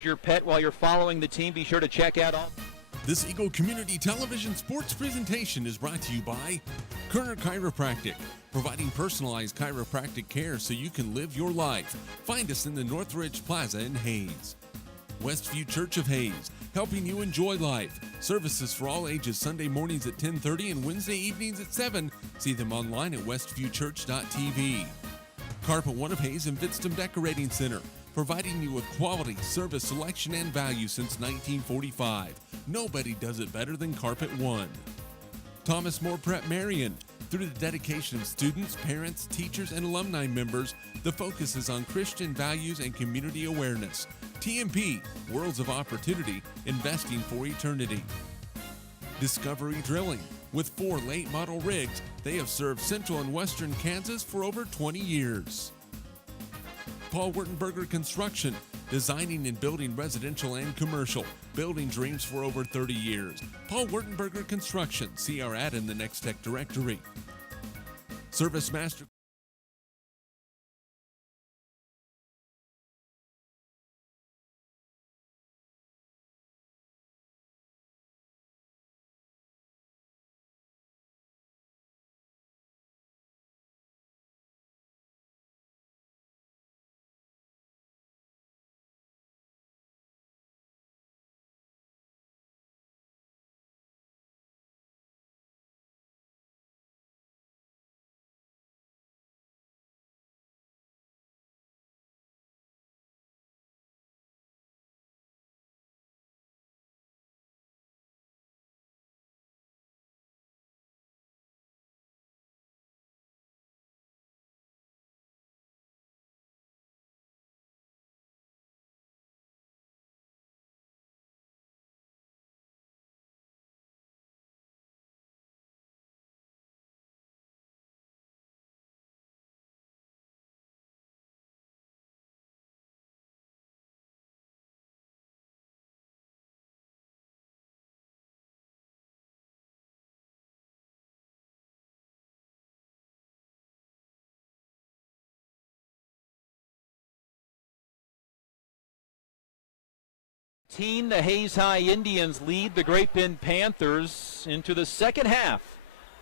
Your pet while you're following the team. Be sure to check out all. This Eagle Community Television sports presentation is brought to you by Kerner Chiropractic, providing personalized chiropractic care so you can live your life. Find us in the Northridge Plaza in Hayes. Westview Church of Hayes, helping you enjoy life. Services for all ages Sunday mornings at 10:30 and Wednesday evenings at 7. See them online at westviewchurch.tv. Carpet One of Hayes and Vidstem Decorating Center, providing you with quality, service, selection, and value since 1945. Nobody does it better than Carpet One. Thomas More Prep Marion. Through the dedication of students, parents, teachers, and alumni members, the focus is on Christian values and community awareness. TMP, Worlds of Opportunity, investing for eternity. Discovery Drilling. With 4 late model rigs, they have served central and western Kansas for over 20 years. Paul Wurtenberger Construction, designing and building residential and commercial, building dreams for over 30 years. Paul Wurtenberger Construction, see our ad in the Next Tech directory. Service Master. The Hayes High Indians lead the Great Bend Panthers into the second half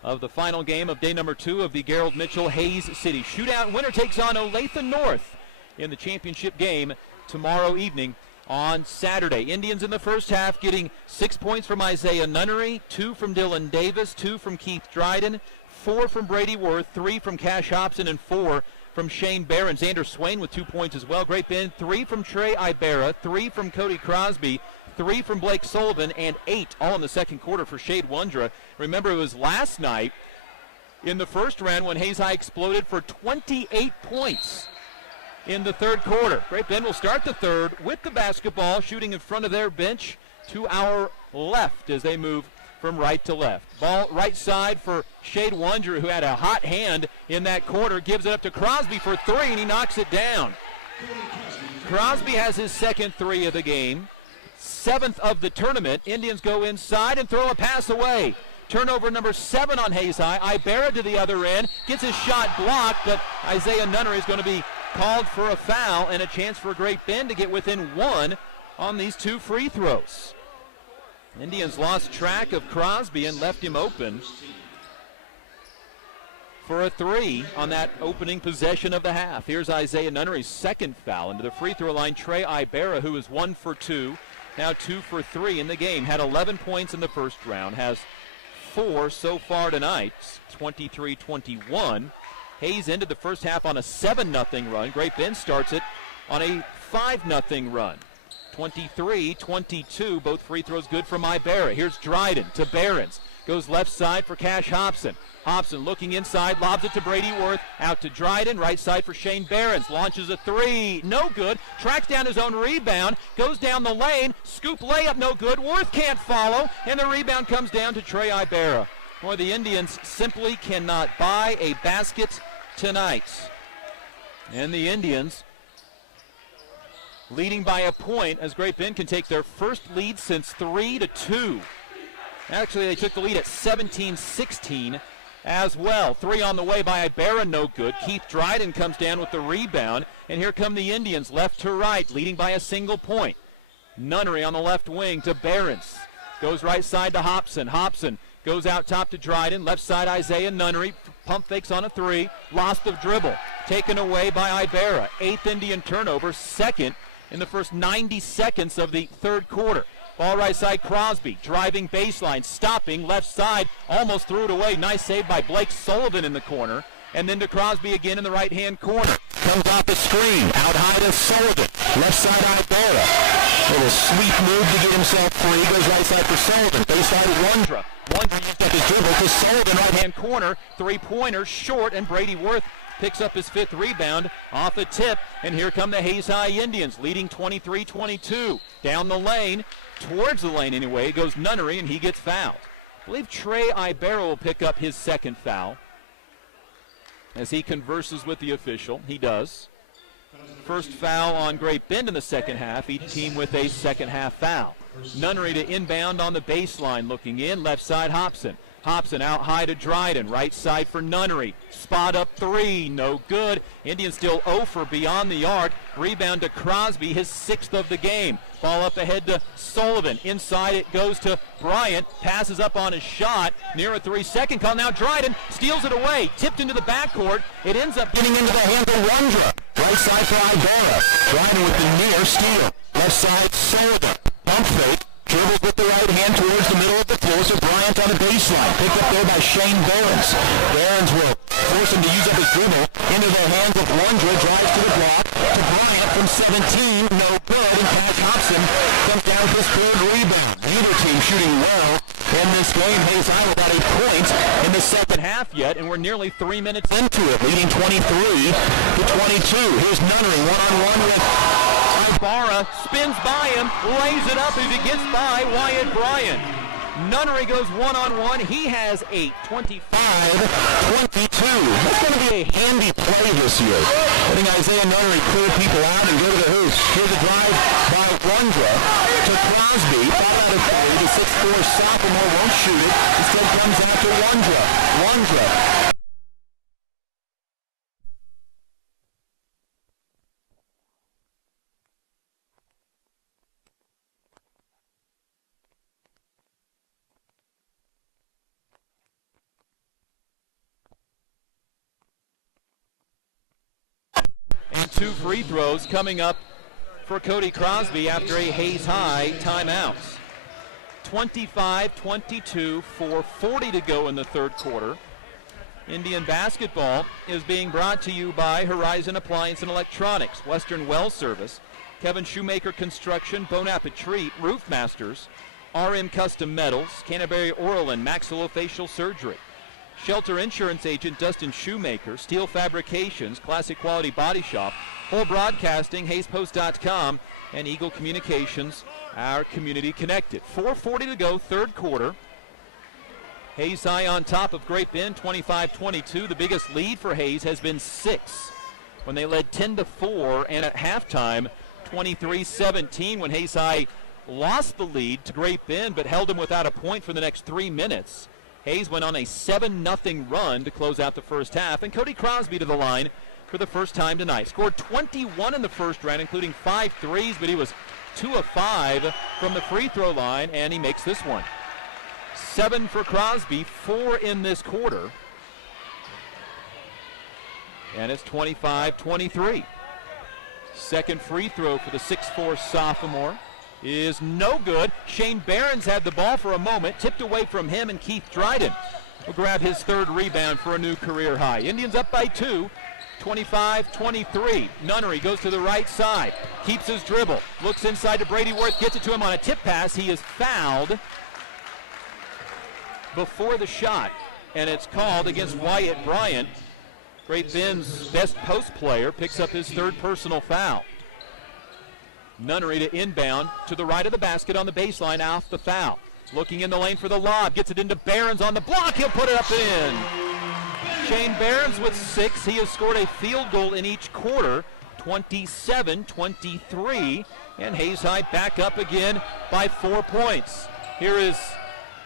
of the final game of day number 2 of the Gerald Mitchell Hayes City Shootout. Winner takes on Olathe North in the championship game tomorrow evening on Saturday. Indians in the first half getting 6 points from Isaiah Nunnery, 2 from Dylan Davis, 2 from Keith Dryden, 4 from Brady Worth, 3 from Cash Hobson, and 4 from Shane Barron. Xander Swain with 2 points as well. Great Bend, 3 from Trey Ibarra, 3 from Cody Crosby, 3 from Blake Sullivan, and 8 all in the second quarter for Shade Wondra. Remember, it was last night in the first round when Hayes High exploded for 28 points in the third quarter. Great Bend will start the third with the basketball, shooting in front of their bench to our left as they move from right to left. Ball right side for Shade Wondra, who had a hot hand in that quarter, gives it up to Crosby for 3, and he knocks it down. Crosby has his second 3 of the game, 7th of the tournament. Indians go inside and throw a pass away. Turnover number 7 on Hayes High. Ibarra to the other end, gets his shot blocked, but Isaiah Nunnery is going to be called for a foul and a chance for Great Bend to get within 1 on these 2 free throws. Indians lost track of Crosby and left him open for a 3 on that opening possession of the half. Here's Isaiah Nunnery's second foul. Into the free throw line, Trey Ibarra, who is 1 for 2, now 2 for 3 in the game. Had 11 points in the first round, has 4 so far tonight, 23-21. Hayes ended the first half on a 7-0 run. Great Bend starts it on a 5-0 run. 23-22, both free throws good from Ibarra. Here's Dryden to Behrens. Goes left side for Cash Hobson. Hobson looking inside, lobs it to Brady Worth. Out to Dryden, right side for Shane Behrens. Launches a 3, no good. Tracks down his own rebound, goes down the lane. Scoop layup, no good. Worth can't follow, and the rebound comes down to Trey Ibarra. Boy, the Indians simply cannot buy a basket tonight. And the Indians leading by a point as Great Bend can take their first lead since 3-2. Actually, they took the lead at 17-16 as well. 3 on the way by Ibarra, no good. Keith Dryden comes down with the rebound, and here come the Indians left to right, leading by a single point. Nunnery on the left wing to Behrens. Goes right side to Hobson. Hobson goes out top to Dryden. Left side Isaiah Nunnery. Pump fakes on a three. Lost the dribble. Taken away by Ibarra. 8th Indian turnover. 2nd in the first 90 seconds of the third quarter. Ball right side Crosby. Driving baseline. Stopping. Left side. Almost threw it away. Nice save by Blake Sullivan in the corner. And then to Crosby again in the right-hand corner. Comes off the screen. Out high to Sullivan. Left side Ibarra. Little sweep move to get himself free. Goes right side for Sullivan. Baseline Wondra. Wondra used up his dribble to Sullivan. Right-hand corner. Three-pointer short. And Brady Worth picks up his 5th rebound off a tip. And here come the Hayes High Indians leading 23-22. Down the lane. Towards the lane anyway. Goes Nunnery and he gets fouled. I believe Trey Ibarra will pick up his 2nd foul. As he converses with the official. He does. First foul on Great Bend in the second half. Each team with a second half foul. Nunnery to inbound on the baseline. Looking in. Left side Hobson. Hobson out high to Dryden. Right side for Nunnery. Spot up 3. No good. Indians still 0 for beyond the arc. Rebound to Crosby. His 6th of the game. Ball up ahead to Sullivan. Inside it goes to Bryant. Passes up on his shot. Near a 3-second call. Now Dryden steals it away. Tipped into the backcourt. It ends up getting into the hands of Wondra. Right side for Ibarra. Dryden with the near steal. Left side Sullivan. Pump fake. Dribbles with the right hand towards the middle of the floor. So Bryant on the baseline. Picked up there by Shane Behrens. Behrens will force him to use up his dribble. Into the hands of Wondra. Drives to the block. To Bryant from 17. No good. And Cash Hobson comes down with his 3rd rebound. Neither team shooting well in this game. Hayes High without 8 points in the second half yet, and we're nearly 3 minutes into it, leading 23-22. Here's Nunnery one-on-one with Ibarra. Spins by him, lays it up as he gets by Wyatt Bryant. Nunnery goes one-on-one. He has 8, 25-22. That's going to be a handy play this year. Letting Isaiah Nunnery clear people out and go to the hoop. Here's a drive by Wondra to Crosby. Foul out of 3. The 6'4 sophomore won't shoot it. Instead comes out to Wondra. Wondra. And 2 free throws coming up for Cody Crosby after a Hayes High timeout. 25-22, 4:40 to go in the third quarter. Indian basketball is being brought to you by Horizon Appliance and Electronics, Western Well Service, Kevin Shoemaker Construction, Bon Appetit, Roof Masters, RM Custom Metals, Canterbury Oral and Maxillofacial Surgery, Shelter Insurance Agent Dustin Shoemaker, Steel Fabrications, Classic Quality Body Shop, Whole Broadcasting, HayesPost.com, and Eagle Communications, our community connected. 4:40 to go, third quarter. Hayes High on top of Great Bend, 25-22. The biggest lead for Hayes has been 6 when they led 10-4, and at halftime, 23-17 when Hayes High lost the lead to Great Bend but held them without a point for the next 3 minutes. Hayes went on a 7-0 run to close out the first half, and Cody Crosby to the line for the first time tonight. Scored 21 in the first round, including 5 threes, but he was 2 of 5 from the free throw line, and he makes this one. 7 for Crosby, 4 in this quarter, and it's 25-23. Second free throw for the 6'4 sophomore is no good. Shane Behrens had the ball for a moment, tipped away from him, and Keith Dryden will grab his 3rd rebound for a new career high. Indians up by 2, 25-23. Nunnery goes to the right side, keeps his dribble, looks inside to Brady Worth, gets it to him on a tip pass. He is fouled before the shot, and it's called against Wyatt Bryant. Great Bend's best post player picks up his 3rd personal foul. Nunnery to inbound to the right of the basket on the baseline off the foul. Looking in the lane for the lob, gets it into Behrens on the block, he'll put it up and in. Shane Behrens with 6, he has scored a field goal in each quarter, 27-23, and Hayes High back up again by 4 points. Here is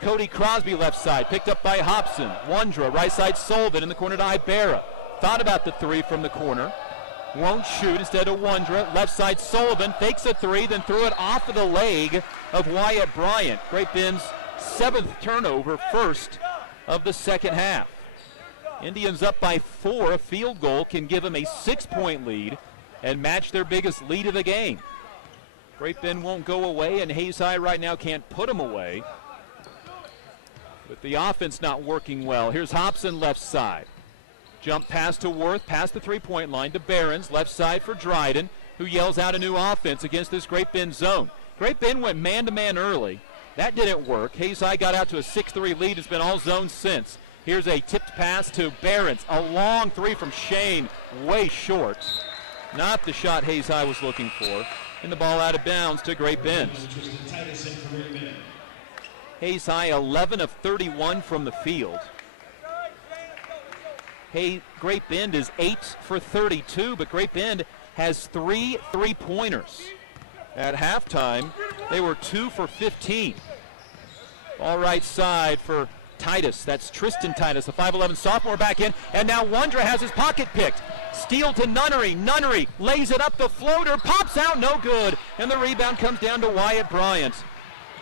Cody Crosby left side, picked up by Hobson. Wondra, right side Sullivan in the corner to Ibarra. Thought about the 3 from the corner. won't shoot. Instead of Wondra, left side Sullivan fakes a three, then threw it off of the leg of Wyatt Bryant. Great Bend's 7th turnover, first of the second half. Indians up by 4. A field goal can give them a 6-point lead and match their biggest lead of the game. Great Bend won't go away, and Hayes High right now can't put them away. But the offense not working well. Here's Hobson left side. Jump pass to Worth, past the three-point line to Behrens, left side for Dryden, who yells out a new offense against this Great Bend zone. Great Bend went man-to-man early. That didn't work. Hayes High got out to a 6-3 lead. It's been all zone since. Here's a tipped pass to Behrens. A long three from Shane, way short. Not the shot Hayes High was looking for. And the ball out of bounds to Great Bend. Hayes High 11 of 31 from the field. Great Bend is 8 for 32, but Great Bend has 3 3-pointers. At halftime, they were 2 for 15. All right side for Titus. That's Tristan Titus, a 5'11 sophomore back in. And now Wondra has his pocket picked. Steal to Nunnery. Nunnery lays it up the floater, pops out, no good. And the rebound comes down to Wyatt Bryant.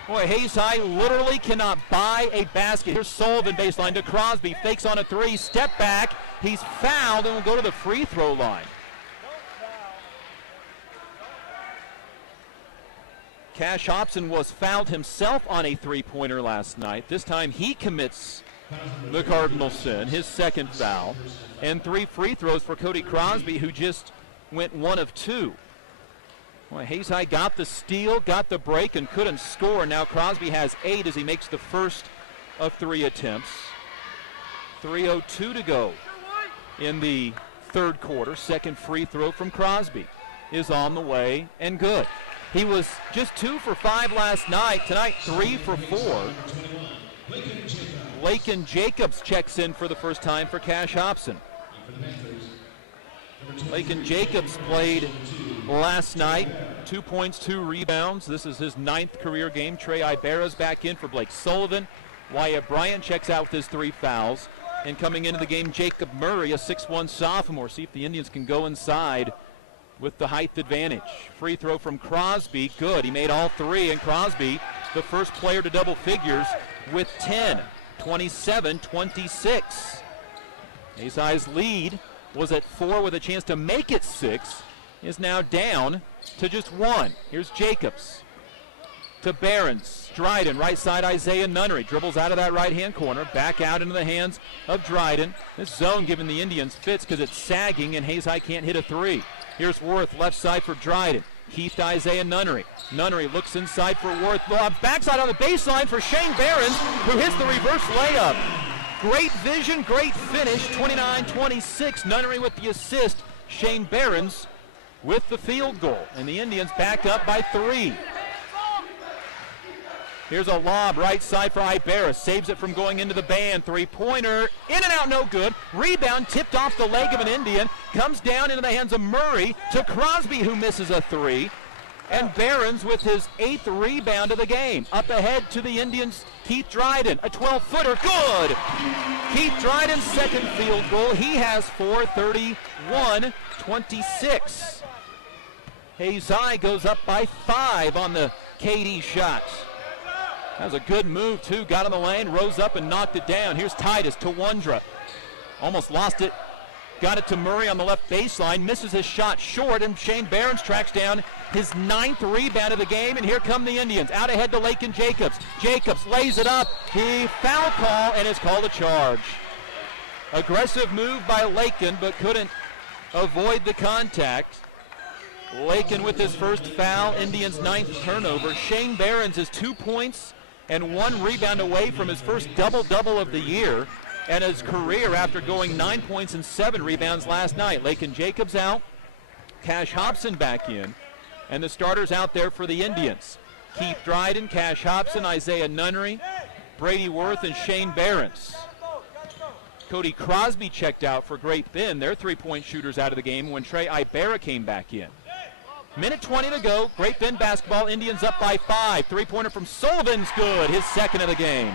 Boy, Hayes High literally cannot buy a basket. Here's Sullivan baseline to Crosby. Fakes on a three. Step back. He's fouled and will go to the free throw line. Cash Hobson was fouled himself on a three-pointer last night. This time he commits the cardinal sin, his second foul. And 3 free throws for Cody Crosby, who just went 1 of 2. Boy, Hayes High got the steal, got the break, and couldn't score. Now Crosby has 8 as he makes the first of 3 attempts. 3:02 to go in the third quarter. Second free throw from Crosby is on the way and good. He was just 2 for 5 last night. Tonight, 3 for 4. Lakin Jacobs checks in for the first time for Cash Hobson. Lakin Jacobs played last night, 2 points, 2 rebounds. This is his 9th career game. Trey Ibarra's back in for Blake Sullivan. Wyatt Bryant checks out with his 3 fouls. And coming into the game, Jacob Murray, a 6'1 sophomore. See if the Indians can go inside with the height advantage. Free throw from Crosby, good. He made all 3, and Crosby, the first player to double figures with 10, 27-26. Hayes High's lead was at 4 with a chance to make it 6. Is now down to just 1. Here's Jacobs to Behrens. Dryden, right side Isaiah Nunnery. Dribbles out of that right-hand corner. Back out into the hands of Dryden. This zone giving the Indians fits because it's sagging and Hayes High can't hit a 3. Here's Worth, left side for Dryden. Keith to Isaiah Nunnery. Nunnery looks inside for Worth. Backside on the baseline for Shane Behrens, who hits the reverse layup. Great vision, great finish. 29-26. Nunnery with the assist. Shane Behrens with the field goal. And the Indians back up by 3. Here's a lob right side for Ibarra. Saves it from going into the band. 3-pointer. In and out, no good. Rebound tipped off the leg of an Indian. Comes down into the hands of Murray to Crosby, who misses a 3. And Behrens with his 8th rebound of the game. Up ahead to the Indians, Keith Dryden. A 12-footer. Good! Keith Dryden's second field goal. He has 4, 31-26. Hayes High goes up by 5 on the KD shot. That was a good move, too. Got in the lane, rose up, and knocked it down. Here's Titus to Wondra. Almost lost it. Got it to Murray on the left baseline. Misses his shot short, and Shane Behrens tracks down his 9th rebound of the game. And here come the Indians. Out ahead to Lakin Jacobs. Jacobs lays it up. He foul call, and is called a charge. Aggressive move by Lakin, but couldn't avoid the contact. Lakin with his first foul. Indians' 9th turnover. Shane Behrens is 2 points and 1 rebound away from his first double-double of the year and his career after going 9 points and 7 rebounds last night. Lakin Jacobs out, Cash Hobson back in, and the starters out there for the Indians. Keith Dryden, Cash Hobson, Isaiah Nunnery, Brady Worth, and Shane Behrens. Cody Crosby checked out for Great Bend. Their 3-point shooters out of the game when Trey Ibarra came back in. Minute 20 to go. Great Bend basketball. Indians up by 5. 3-pointer from Sullivan's good. His second of the game.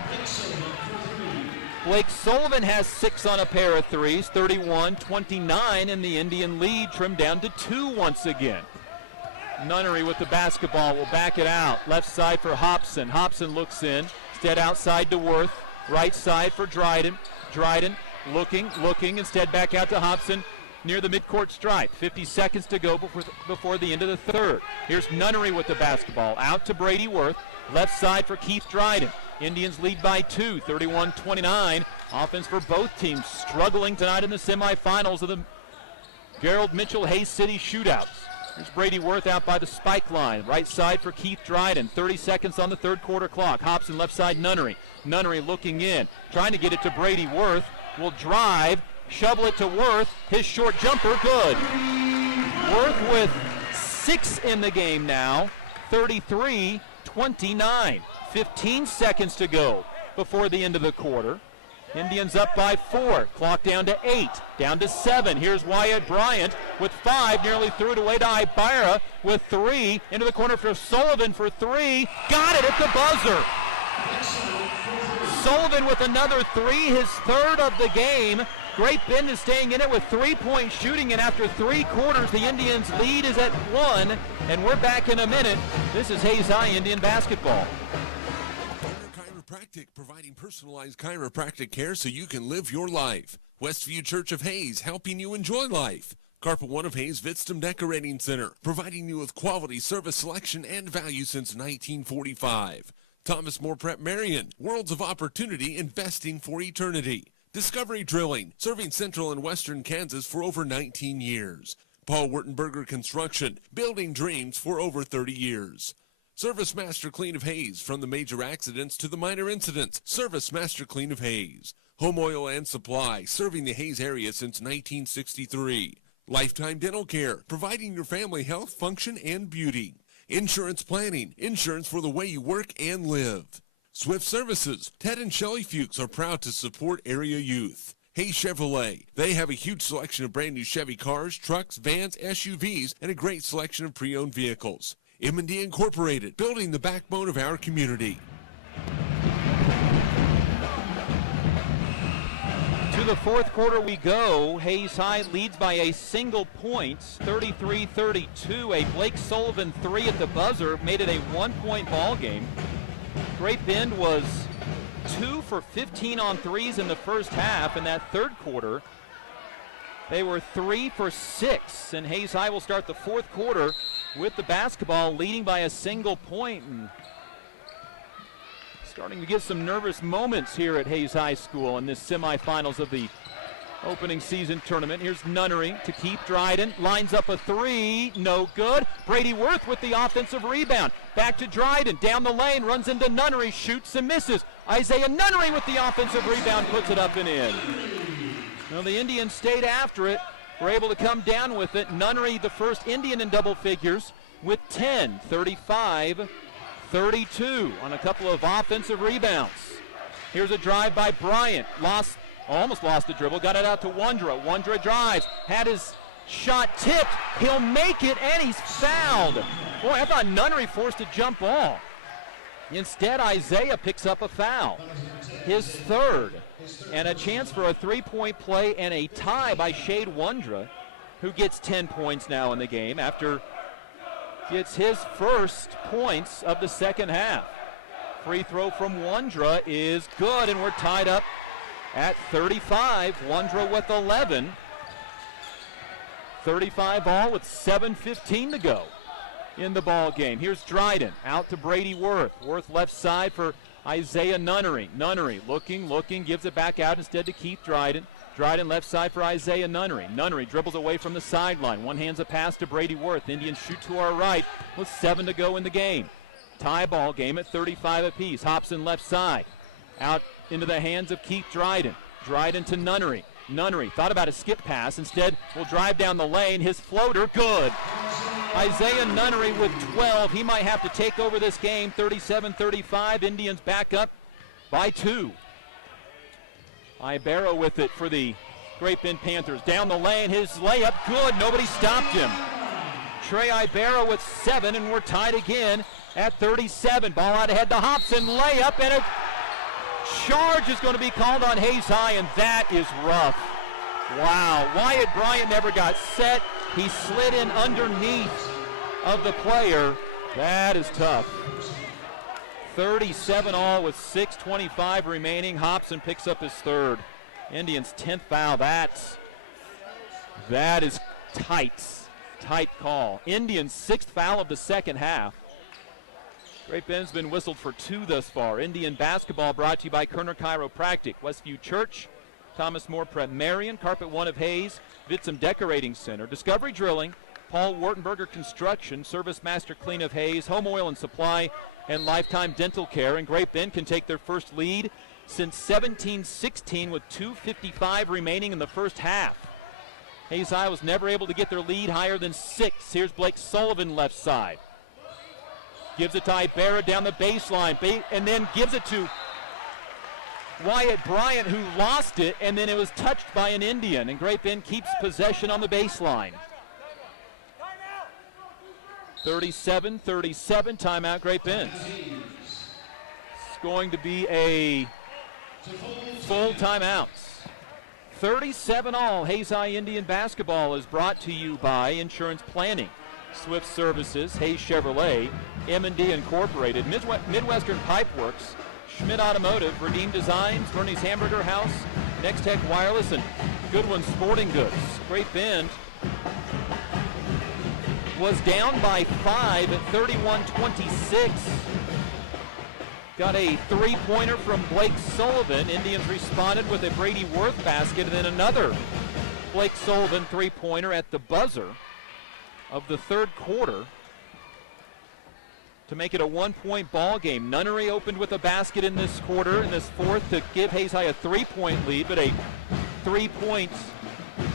Blake Sullivan has 6 on a pair of threes, 31-29, and the Indian lead trimmed down to 2 once again. Nunnery with the basketball will back it out. Left side for Hobson. Hobson looks in. Instead outside to Worth. Right side for Dryden. Dryden looking. Instead back out to Hobson near the midcourt stripe. 50 seconds to go before the end of the third. Here's Nunnery with the basketball. Out to Brady Worth. Left side for Keith Dryden. Indians lead by 2, 31-29. Offense for both teams struggling tonight in the semifinals of the Gerald Mitchell Hayes City Shootouts. Here's Brady Worth out by the spike line. Right side for Keith Dryden. 30 seconds on the third quarter clock. Hobson left side Nunnery. Nunnery looking in. Trying to get it to Brady Worth. Will drive. Shovel it to Worth. His short jumper, good. Worth with 6 in the game now. 33-29. 15 seconds to go before the end of the quarter. Indians up by 4. Clock down to 8. Down to 7. Here's Wyatt Bryant with 5. Nearly threw it away to Ibarra with 3. Into the corner for Sullivan for 3. Got it at the buzzer. Sullivan with another 3. His third of the game. Great Bend is staying in it with 3-point shooting. And after 3 quarters, the Indians' lead is at 1. And we're back in a minute. This is Hayes High Indian basketball. Chiropractic, providing personalized chiropractic care so you can live your life. Westview Church of Hayes, helping you enjoy life. Carpet One of Hayes Vitstum Decorating Center, providing you with quality service selection and value since 1945. Thomas More Prep Marion, Worlds of Opportunity, investing for eternity. Discovery Drilling, serving central and western Kansas for over 19 years. Paul Wurtenberger Construction, building dreams for over 30 years. Service Master Clean of Hayes, from the major accidents to the minor incidents. Service Master Clean of Hayes. Home Oil and Supply, serving the Hayes area since 1963. Lifetime Dental Care, providing your family health, function, and beauty. Insurance Planning, insurance for the way you work and live. Swift Services, Ted and Shelley Fuchs are proud to support area youth. Hayes Chevrolet, they have a huge selection of brand new Chevy cars, trucks, vans, SUVs, and a great selection of pre-owned vehicles. M&D Incorporated, building the backbone of our community. To the fourth quarter we go. Hayes High leads by a single point, 33-32. A Blake Sullivan 3 at the buzzer made it a 1-point ball game. Great Bend was 2 for 15 on threes in the first half. In that third quarter, they were 3 for 6, and Hayes High will start the fourth quarter with the basketball leading by a single point. And starting to get some nervous moments here at Hayes High School in this semifinals of the opening season tournament. Here's Nunnery to Keith Dryden. Lines up a 3. No good. Brady Worth with the offensive rebound. Back to Dryden. Down the lane. Runs into Nunnery. Shoots and misses. Isaiah Nunnery with the offensive rebound. Puts it up and in. Well, the Indians stayed after it. Were able to come down with it. Nunnery, the first Indian in double figures, with 10. 35-32 on a couple of offensive rebounds. Here's a drive by Bryant. Almost lost the dribble. Got it out to Wondra. Wondra drives. Had his shot tipped. He'll make it, and he's fouled. Boy, I thought Nunnery forced a jump ball. Instead, Isaiah picks up a foul. His third. And a chance for a 3-point play and a tie by Shade Wondra, who gets 10 points now in the game after gets his first points of the second half. Free throw from Wondra is good, and we're tied up at 35. Wondra with 11. 35 all with 7:15 to go in the ball game. Here's Dryden out to Brady Worth. Worth left side for Isaiah Nunnery. Nunnery looking, gives it back out instead to Keith Dryden. Dryden left side for Isaiah Nunnery. Nunnery dribbles away from the sideline. One hands a pass to Brady Worth. Indians shoot to our right with 7 to go in the game. Tie ball game at 35 apiece. Hobson left side. Out into the hands of Keith Dryden. Dryden to Nunnery. Nunnery thought about a skip pass. Instead, will drive down the lane. His floater, good. Isaiah Nunnery with 12. He might have to take over this game. 37-35. Indians back up by 2. Ibarra with it for the Great Bend Panthers. Down the lane, his layup, good. Nobody stopped him. Trey Ibarra with 7, and we're tied again at 37. Ball out ahead to Hobson. Layup, and Charge is going to be called on Hayes High, and that is rough. Wow, Wyatt Bryant never got set. He slid in underneath of the player. That is tough. 37 all with 6:25 remaining. Hobson picks up his third. Indians' 10th foul. That is tight call. Indians' 6th foul of the second half. Great Bend's been whistled for 2 thus far. Indian basketball brought to you by Kerner Chiropractic, Westview Church, Thomas More Prep Marion, Carpet One of Hayes, Vitsum Decorating Center, Discovery Drilling, Paul Wartenberger Construction, Service Master Clean of Hayes, Home Oil and Supply, and Lifetime Dental Care. And Great Bend can take their first lead since 17-16 with 2:55 remaining in the first half. Hayes High was never able to get their lead higher than 6. Here's Blake Sullivan left side. Gives it to Ibarra down the baseline, and then gives it to Wyatt Bryant, who lost it, and then it was touched by an Indian, and Great Bend keeps possession on the baseline. 37-37, timeout Great Bend. It's going to be a full timeout. 37 all. Hayes High Indian basketball is brought to you by Insurance Planning, Swift Services, Hayes Chevrolet, M&D Incorporated, Midwestern Pipeworks, Schmidt Automotive, Redeem Designs, Bernie's Hamburger House, Next Tech Wireless, and Goodwin Sporting Goods. Great Bend was down by 5 at 31-26. Got a three-pointer from Blake Sullivan. Indians responded with a Brady Worth basket, and then another Blake Sullivan three-pointer at the buzzer of the third quarter to make it a one-point ball game. Nunnery opened with a basket in this quarter, in this fourth, to give Hayes High a three-point lead, but a three-point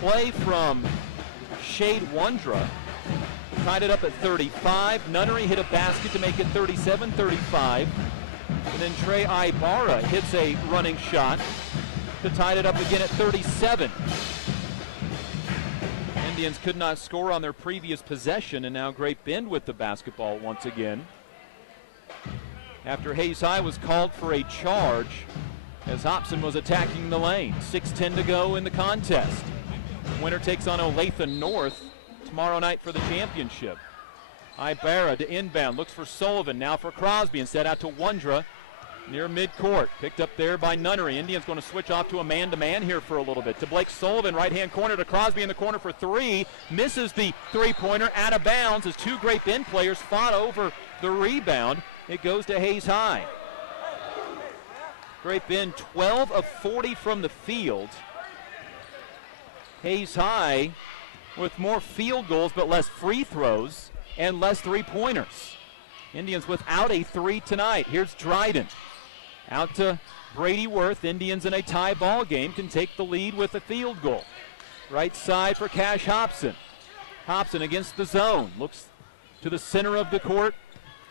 play from Shade Wondra tied it up at 35. Nunnery hit a basket to make it 37-35. And then Trey Ibarra hits a running shot to tie it up again at 37. Indians could not score on their previous possession, and now Great Bend with the basketball once again. After Hayes High was called for a charge as Hobson was attacking the lane. 6:10 to go in the contest. Winner takes on Olathe North tomorrow night for the championship. Ibarra to inbound, looks for Sullivan, now for Crosby, and set out to Wondra near midcourt. Picked up there by Nunnery. Indians going to switch off to a man-to-man here for a little bit. To Blake Sullivan, right-hand corner to Crosby in the corner for 3. Misses the three-pointer, out of bounds as 2 Great Bend players fought over the rebound. It goes to Hayes High. Great Bend 12 of 40 from the field. Hayes High with more field goals but less free throws and less three-pointers. Indians without a 3 tonight. Here's Dryden. Out to Brady Worth. Indians in a tie ball game can take the lead with a field goal. Right side for Cash Hobson. Hobson against the zone. Looks to the center of the court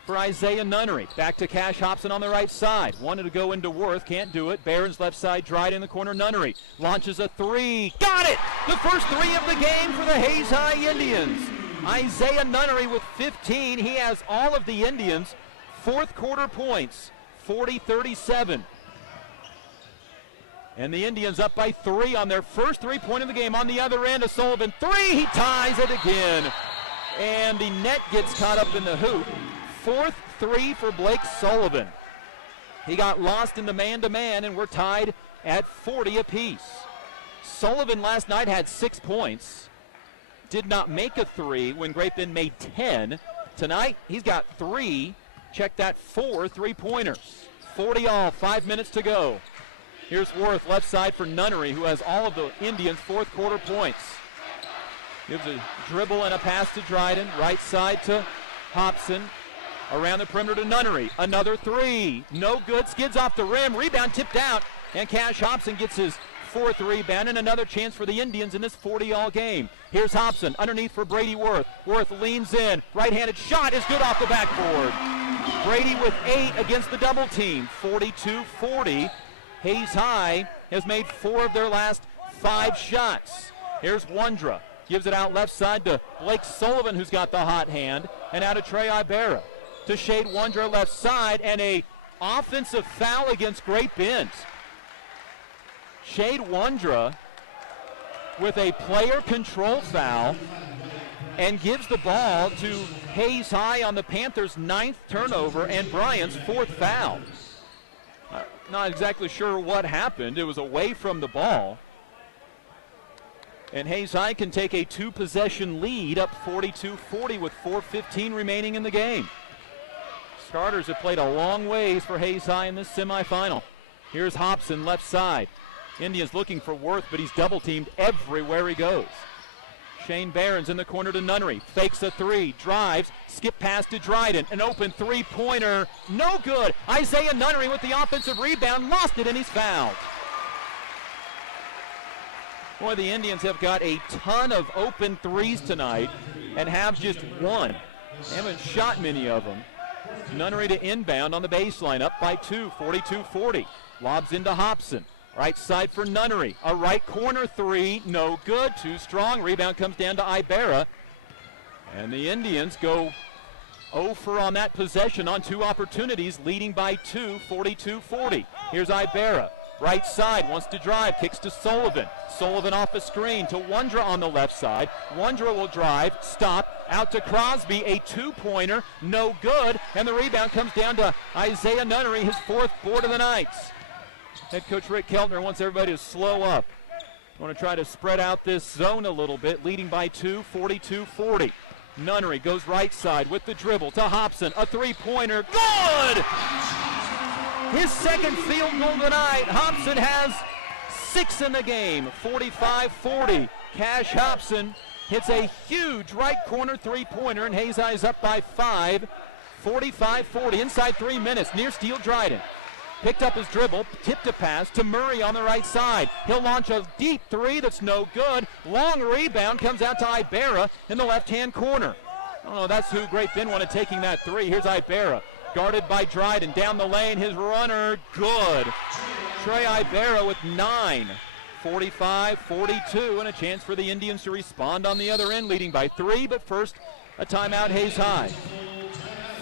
for Isaiah Nunnery. Back to Cash Hobson on the right side. Wanted to go into Worth. Can't do it. Barron's left side. Dryden in the corner. Nunnery launches a 3. Got it! The first 3 of the game for the Hayes High Indians. Isaiah Nunnery with 15. He has all of the Indians' fourth quarter points, 40-37. And the Indians up by 3 on their first three-point of the game. On the other end, a Sullivan 3. He ties it again. And the net gets caught up in the hoop. Fourth 3 for Blake Sullivan. He got lost in the man-to-man, and we're tied at 40 apiece. Sullivan last night had 6 points. Did not make a 3 when Great Bend made 10. Tonight, he's got 3. Check that, 4 three-pointers. 40 all, 5 minutes to go. Here's Worth, left side for Nunnery, who has all of the Indians' fourth quarter points. Gives a dribble and a pass to Dryden. Right side to Hobson. Around the perimeter to Nunnery. Another 3. No good. Skids off the rim. Rebound tipped out. And Cash Hobson gets his 4th rebound, and another chance for the Indians in this 40-all game. Here's Hobson underneath for Brady Worth. Worth leans in. Right-handed shot is good off the backboard. Brady with 8 against the double team. 42-40. Hayes High has made 4 of their last 5 shots. Here's Wondra. Gives it out left side to Blake Sullivan, who's got the hot hand. And out to Trey Ibarra. To Shade Wondra left side, and a offensive foul against Great Bend. Shade Wondra with a player control foul and gives the ball to Hayes High on the Panthers' 9th turnover and Bryant's 4th foul. Not exactly sure what happened. It was away from the ball. And Hayes High can take a 2-possession lead, up 42-40 with 4:15 remaining in the game. Starters have played a long ways for Hayes High in this semifinal. Here's Hobson, left side. Indians looking for Worth, but he's double-teamed everywhere he goes. Shane Barons in the corner to Nunnery. Fakes a 3, drives, skip pass to Dryden. An open 3-pointer, no good. Isaiah Nunnery with the offensive rebound, lost it, and he's fouled. Boy, the Indians have got a ton of open threes tonight and have just one. They haven't shot many of them. Nunnery to inbound on the baseline, up by 2, 42-40. Lobs into Hobson. Right side for Nunnery. A right corner 3, no good, too strong. Rebound comes down to Ibarra. And the Indians go 0 for on that possession on 2 opportunities, leading by 2, 42-40. Here's Ibarra. Right side, wants to drive, kicks to Sullivan. Sullivan off a screen to Wondra on the left side. Wondra will drive, stop, out to Crosby, a 2-pointer, no good, and the rebound comes down to Isaiah Nunnery, his 4th board of the night. Head coach Rick Keltner wants everybody to slow up. Want to try to spread out this zone a little bit, leading by 2, 42-40. Nunnery goes right side with the dribble to Hobson, a 3-pointer, good! His 2nd field goal tonight. Hobson has 6 in the game, 45-40. Cash Hobson hits a huge right corner 3-pointer, and Hayes High's up by 5, 45-40. Inside 3 minutes, near steal Dryden. Picked up his dribble, tipped a pass to Murray on the right side. He'll launch a deep 3 that's no good. Long rebound comes out to Ibarra in the left-hand corner. Oh, that's who Great Bend wanted taking that 3. Here's Ibarra. Guarded by Dryden, down the lane, his runner, good. Trey Ibarra with 9, 45-42, and a chance for the Indians to respond on the other end, leading by 3, but first, a timeout, Hayes High.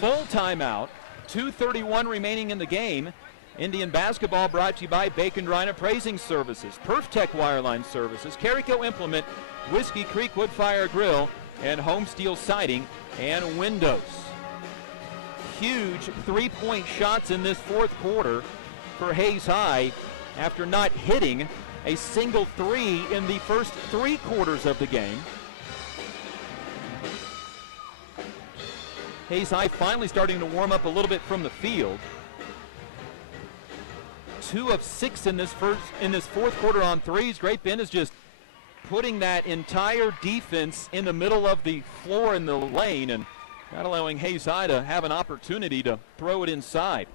Full timeout, 2:31 remaining in the game. Indian basketball brought to you by Bacon Rhine Appraising Services, PerfTech Wireline Services, Carico Implement, Whiskey Creek Wood Fire Grill, and Home Steel Siding and Windows. Huge 3-point shots in this 4th quarter for Hayes High after not hitting a single 3 in the first 3 quarters of the game. Hayes High finally starting to warm up a little bit from the field. 2 of 6 in this 4th quarter on threes. Great Bend is just putting that entire defense in the middle of the floor in the lane and not allowing Hayes High to have an opportunity to throw it inside.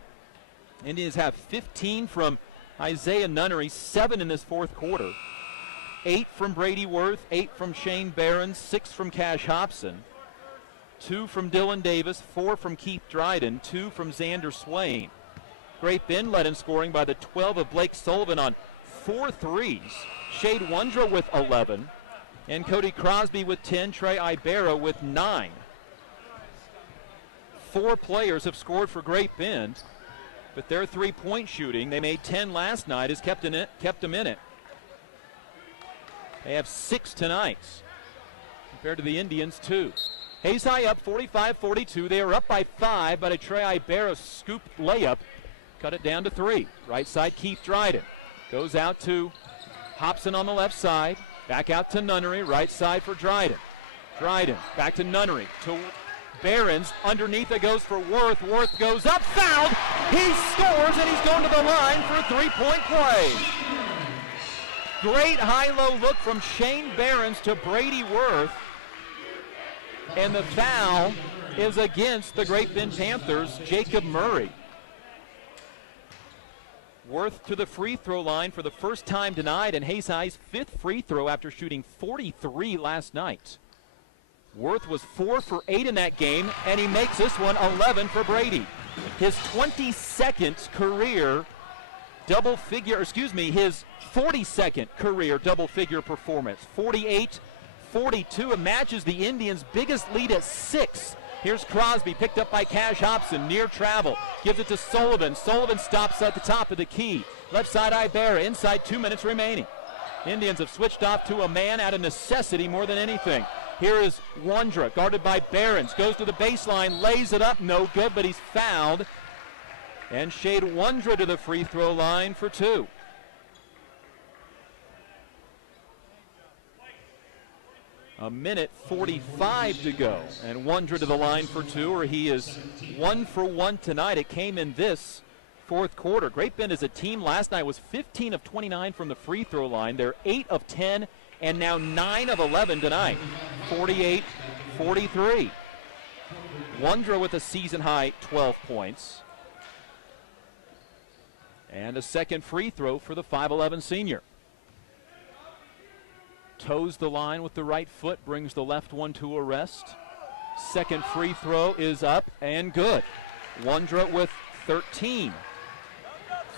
Indians have 15 from Isaiah Nunnery, 7 in this 4th quarter. 8 from Brady Worth, 8 from Shane Barron, 6 from Cash Hobson, 2 from Dylan Davis, 4 from Keith Dryden, 2 from Xander Swain. Great Bend led in scoring by the 12 of Blake Sullivan on 4 threes. Shade Wondra with 11, and Cody Crosby with 10, Trey Ibarra with 9. 4 players have scored for Great Bend, but their 3-point shooting, they made 10 last night, has kept them in it. They have 6 tonight, compared to the Indians 2. Hayes High up 45-42. They are up by 5, but a Trey Ibarra scoop layup cut it down to 3. Right side, Keith Dryden. Goes out to Hobson on the left side. Back out to Nunnery. Right side for Dryden. Dryden back to Nunnery. To Barons. Underneath it goes for Worth. Worth goes up. Fouled. He scores, and he's going to the line for a 3-point play. Great high-low look from Shane Barons to Brady Worth. And the foul is against the Great Bend Panthers, Jacob Murray. Worth to the free throw line for the first time tonight, and Hayes High's 5th free throw after shooting 43 last night. Worth was 4 for 8 in that game, and he makes this one 11 for Brady. His 22nd career his 42nd career double-figure performance. 48-42, it matches the Indians' biggest lead at 6 Here's Crosby, picked up by Cash Hobson, near travel. Gives it to Sullivan. Sullivan stops at the top of the key. Left side Ibarra, inside 2 minutes remaining. Indians have switched off to a man out of necessity more than anything. Here is Wondra, guarded by Behrens. Goes to the baseline, lays it up, no good, but he's fouled. And Shade Wondra to the free throw line for 2. A minute 45 to go, and Wondra to the line for 2, or he is 1 for 1 tonight. It came in this fourth quarter. Great Bend as a team last night was 15 of 29 from the free throw line. They're 8 of 10, and now 9 of 11 tonight. 48-43. Wondra with a season-high 12 points. And a second free throw for the 5'11 senior. Toes the line with the right foot, brings the left one to a rest. Second free throw is up and good. Wondra with 13.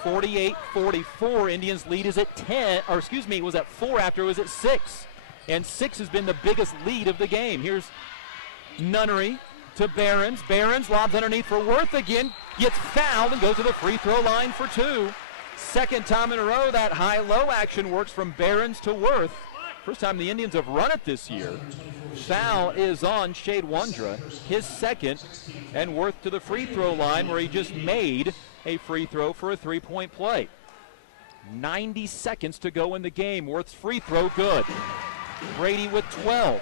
48-44. Indians lead is at 10, or excuse me, it was at 4 after it was at 6. And 6 has been the biggest lead of the game. Here's Nunnery to Behrens. Behrens lobs underneath for Worth again. Gets fouled and goes to the free throw line for 2. Second time in a row that high-low action works from Behrens to Worth. First time the Indians have run it this year. Foul is on Shade Wondra, his second, and Worth to the free throw line where he just made a free throw for a three-point play. 90 seconds to go in the game. Worth's free throw good. Brady with 12.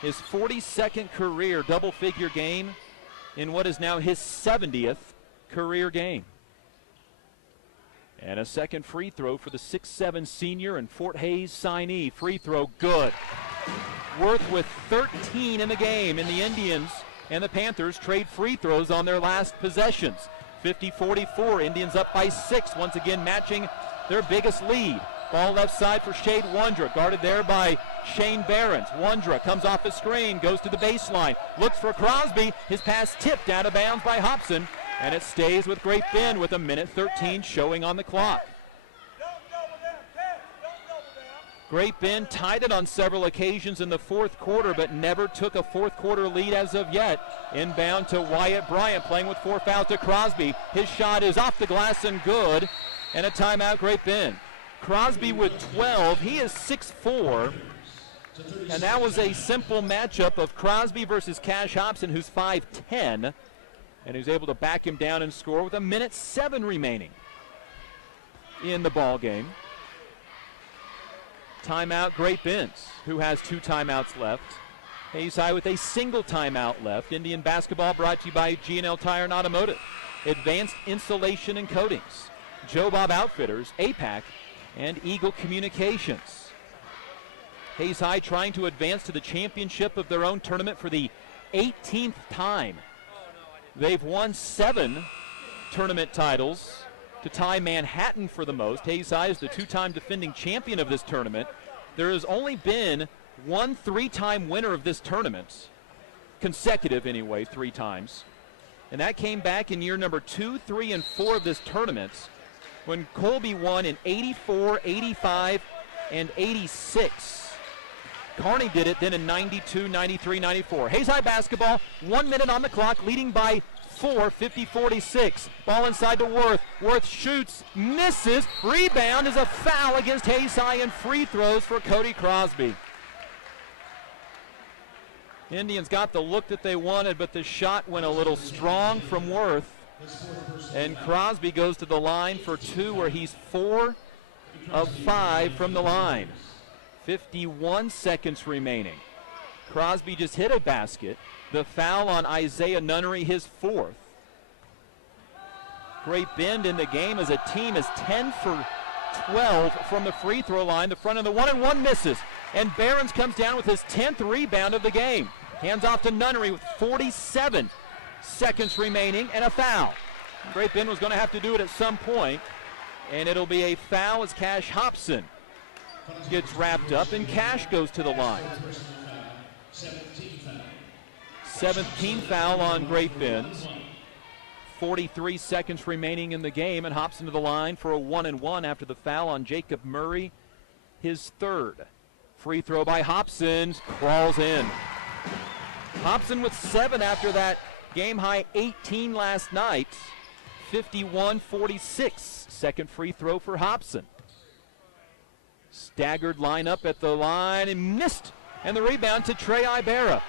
His 42nd career double-figure game in what is now his 70th career game. And a second free throw for the 6'7 senior and Fort Hays signee. Free throw good. Worth with 13 in the game, and the Indians and the Panthers trade free throws on their last possessions. 50-44, Indians up by 6, once again matching their biggest lead. Ball left side for Shade Wondra, guarded there by Shane Behrens. Wondra comes off the screen, goes to the baseline, looks for Crosby. His pass tipped out of bounds by Hobson. And it stays with Great Bend with a minute 13 showing on the clock. Great Bend tied it on several occasions in the fourth quarter, but never took a fourth quarter lead as of yet. Inbound to Wyatt Bryant, playing with 4 fouls to Crosby. His shot is off the glass and good. And a timeout, Great Bend. Crosby with 12. He is 6'4". And that was a simple matchup of Crosby versus Cash Hobson, who's 5'10". And he's able to back him down and score with a minute 7 remaining in the ball game. Timeout, Great Bend, who has 2 timeouts left. Hays High with a single timeout left. Indian basketball brought to you by G&L Tire and Automotive, Advanced Insulation and Coatings, Joe Bob Outfitters, APAC, and Eagle Communications. Hays High trying to advance to the championship of their own tournament for the 18th time. They've won 7 tournament titles to tie Manhattan for the most. Hays High is the 2-time defending champion of this tournament. There has only been one 3-time winner of this tournament, consecutive anyway, 3 times. And that came back in year number 2, 3, and 4 of this tournament when Colby won in 84, 85, and 86. Kearney did it then in 92, 93, 94. Hays High basketball, 1 minute on the clock, leading by 4, 50-46. Ball inside to Worth. Worth shoots, misses. Rebound is a foul against Hays High, and free throws for Cody Crosby. Indians got the look that they wanted, but the shot went a little strong from Worth. And Crosby goes to the line for 2, where he's 4 of 5 from the line. 51 seconds remaining. Crosby just hit a basket. The foul on Isaiah Nunnery, his 4th. Great Bend in the game as a team is 10 for 12 from the free throw line. The front of the 1-and-1 misses. And Behrens comes down with his 10th rebound of the game. Hands off to Nunnery with 47 seconds remaining and a foul. Great Bend was going to have to do it at some point, and it'll be a foul as Cash Hobson gets wrapped up, and Cash goes to the line. 7th team foul on Great Bend. 43 seconds remaining in the game, and Hobson to the line for a 1-and-1 after the foul on Jacob Murray, his 3rd. Free throw by Hobson, crawls in. Hobson with 7 after that game-high 18 last night. 51-46. Second free throw for Hobson. Staggered lineup at the line and missed. And the rebound to Trey Ibarra.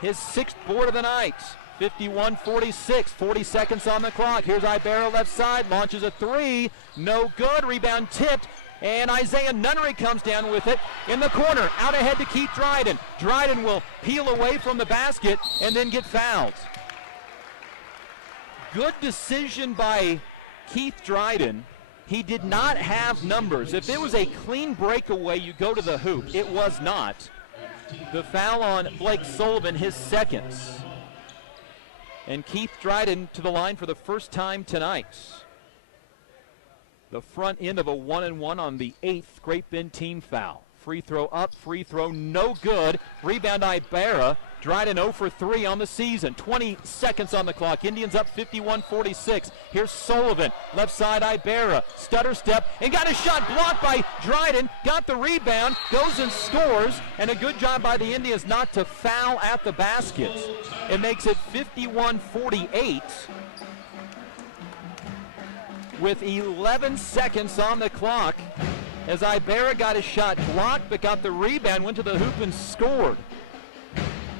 His 6th board of the night. 51-46. 40 seconds on the clock. Here's Ibarra left side. Launches a 3. No good. Rebound tipped. And Isaiah Nunnery comes down with it in the corner. Out ahead to Keith Dryden. Dryden will peel away from the basket and then get fouled. Good decision by Keith Dryden. He did not have numbers. If it was a clean breakaway, you go to the hoop. It was not. The foul on Blake Sullivan, his 2nd. And Keith Dryden to the line for the first time tonight. The front end of a 1-and-1 on the 8th Great Bend team foul. Free throw up, free throw no good. Rebound Ibarra. Dryden 0 for 3 on the season. 20 seconds on the clock. Indians up 51-46. Here's Sullivan. Left side Ibarra. Stutter step and got a shot blocked by Dryden. Got the rebound. Goes and scores. And a good job by the Indians not to foul at the basket. It makes it 51-48. With 11 seconds on the clock. As Ibarra got his shot blocked but got the rebound. Went to the hoop and scored.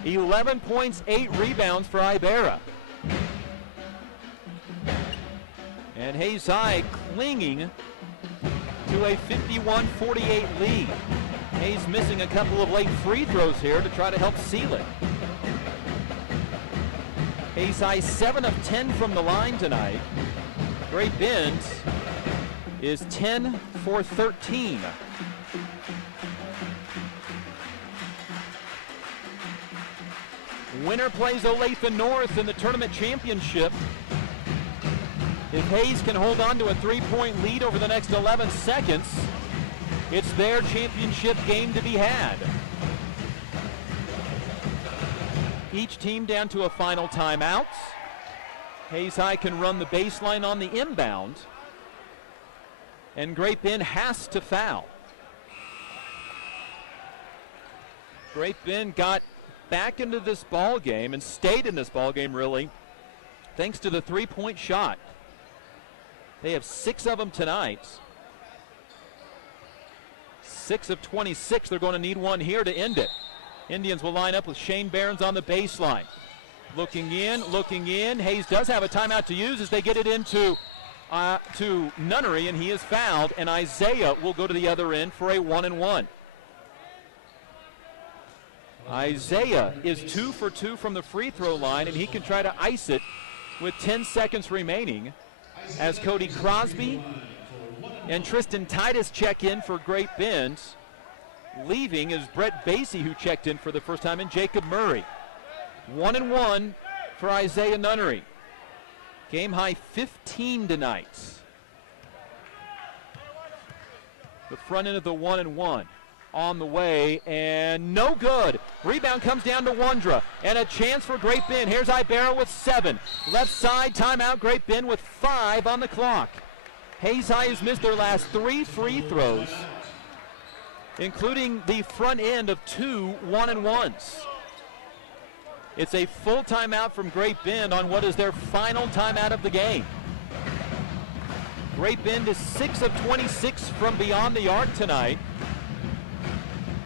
11 points, 8 rebounds for Ibarra. And Hayes High clinging to a 51-48 lead. Hayes missing a couple of late free throws here to try to help seal it. Hayes High 7 of 10 from the line tonight. Great Bend is 10 for 13. Winner plays Olathe North in the tournament championship. If Hayes can hold on to a 3-point lead over the next 11 seconds, it's their championship game to be had. Each team down to a final timeout. Hayes High can run the baseline on the inbound. And Great Bend has to foul. Great Bend got back into this ball game and stayed in this ball game really thanks to the 3-point shot. They have 6 of them tonight. 6 of 26. They're going to need one here to end it. Indians will line up with Shane Behrens on the baseline. Looking in. Hayes does have a timeout to use as they get it into to Nunnery, and he is fouled, and Isaiah will go to the other end for a 1-and-1. Isaiah is 2 for 2 from the free throw line, and he can try to ice it with 10 seconds remaining as Cody Crosby and Tristan Titus check in for Great Bend. Leaving is Brett Basie, who checked in for the first time, and Jacob Murray. 1-and-1 for Isaiah Nunnery. Game high 15 tonight. The front end of the 1-and-1. On the way, and no good. Rebound comes down to Wondra, and a chance for Great Bend. Here's Ibarra with 7. Left side, timeout, Great Bend with 5 on the clock. Hayes High has missed their last 3 free throws, including the front end of 2 1-and-1s. It's a full timeout from Great Bend on what is their final timeout of the game. Great Bend is 6 of 26 from beyond the arc tonight.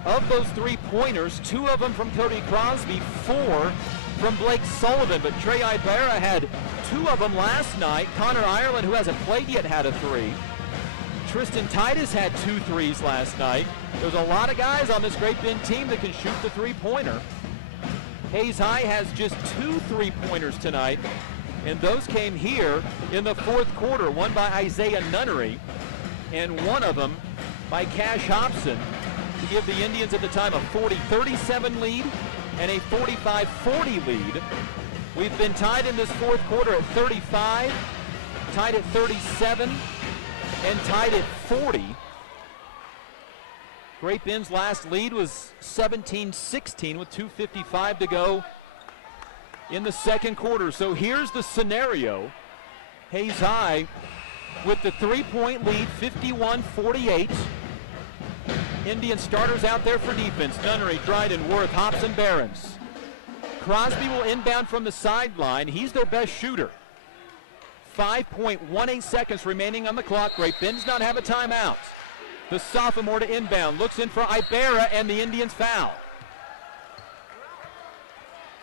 Of those 3-pointers, 2 of them from Cody Crosby, 4 from Blake Sullivan. But Trey Ibarra had 2 of them last night. Connor Ireland, who hasn't played yet, had a 3. Tristan Titus had 2 threes last night. There's a lot of guys on this Great Bend team that can shoot the 3-pointer. Hayes High has just 2 3-pointers tonight, and those came here in the 4th quarter. One by Isaiah Nunnery, and one of them by Cash Hobson, to give the Indians at the time a 40-37 lead and a 45-40 lead. We've been tied in this 4th quarter at 35, tied at 37, and tied at 40. Great Bend's last lead was 17-16 with 2:55 to go in the 2nd quarter. So here's the scenario. Hayes High with the 3-point lead, 51-48. Indian starters out there for defense. Nunnery, Dryden, Worth, Hobson, Behrens. Crosby will inbound from the sideline. He's their best shooter. 5.18 seconds remaining on the clock. Great Bend does not have a timeout. The sophomore to inbound, looks in for Ibarra, and the Indians foul.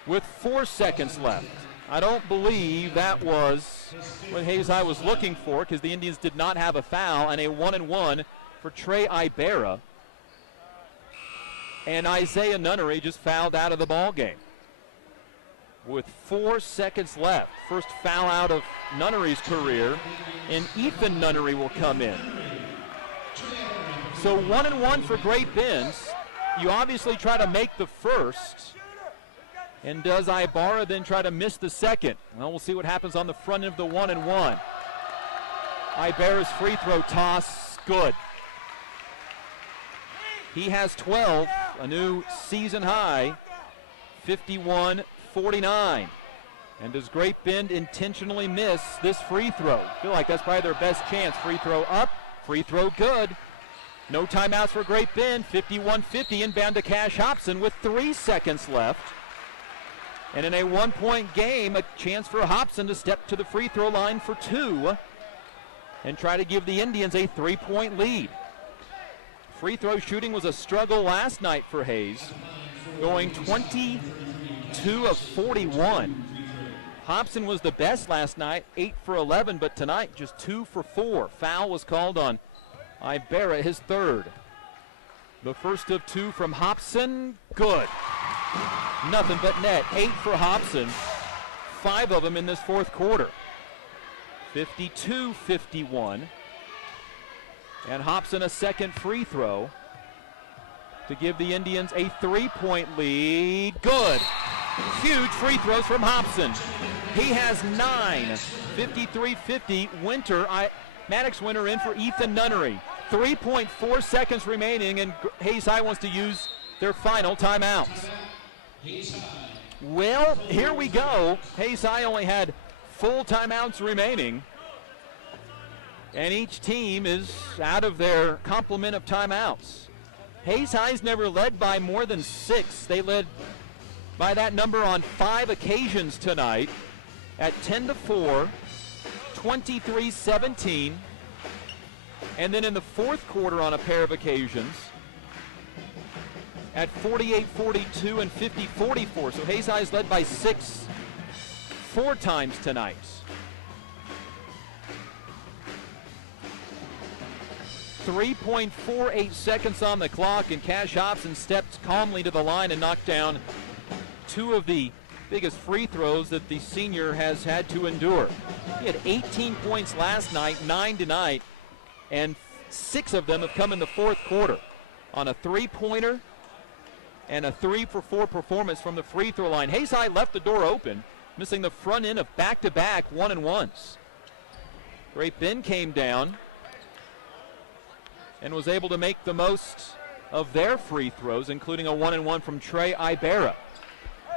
With 4 seconds left. I don't believe that was what Hayes High was looking for, because the Indians did not have a foul, and a 1-and-1 for Trey Ibarra. And Isaiah Nunnery just fouled out of the ball game. With 4 seconds left, first foul out of Nunnery's career, and Ethan Nunnery will come in. So 1-and-1 for Great Bend. You obviously try to make the first. And does Ibarra then try to miss the second? Well, we'll see what happens on the front end of the 1-and-1. Ibarra's free throw toss, good. He has 12, a new season high, 51-49. And does Great Bend intentionally miss this free throw? I feel like that's probably their best chance. Free throw up, free throw good. No timeouts for Great Bend, 51-50, inbound to Cash Hobson with 3 seconds left. And in a 1-point game, a chance for Hobson to step to the free throw line for 2 and try to give the Indians a 3-point lead. Free throw shooting was a struggle last night for Hayes, going 22 of 41. Hobson was the best last night, 8 for 11, but tonight just 2 for 4. Foul was called on Ibarra, his third. The first of 2 from Hobson, good. Nothing but net, 8 for Hobson, 5 of them in this fourth quarter. 52-51. And Hobson a second free throw to give the Indians a 3-point lead. Good. Huge free throws from Hobson. He has 9. 53-50. Maddox Winter in for Ethan Nunnery. 3.4 seconds remaining, and Hayes High wants to use their final timeouts. Well, here we go. Hayes High only had full timeouts remaining, and each team is out of their complement of timeouts. Hayes High's never led by more than 6. They led by that number on 5 occasions tonight at 10-4, 23-17, and then in the fourth quarter on a pair of occasions at 48-42 and 50-44. So Hayes High is led by 6 4 times tonight. .48 seconds on the clock, and Cash Hobson stepped calmly to the line and knocked down 2 of the biggest free throws that the senior has had to endure. He had 18 points last night, 9 tonight, and 6 of them have come in the fourth quarter on a 3-pointer and a 3-for-4 performance from the free throw line. Hayes High left the door open, missing the front end of back-to-back 1-and-1s. Great Bend came down and was able to make the most of their free throws, including a 1-and-1 from Trey Ibarra.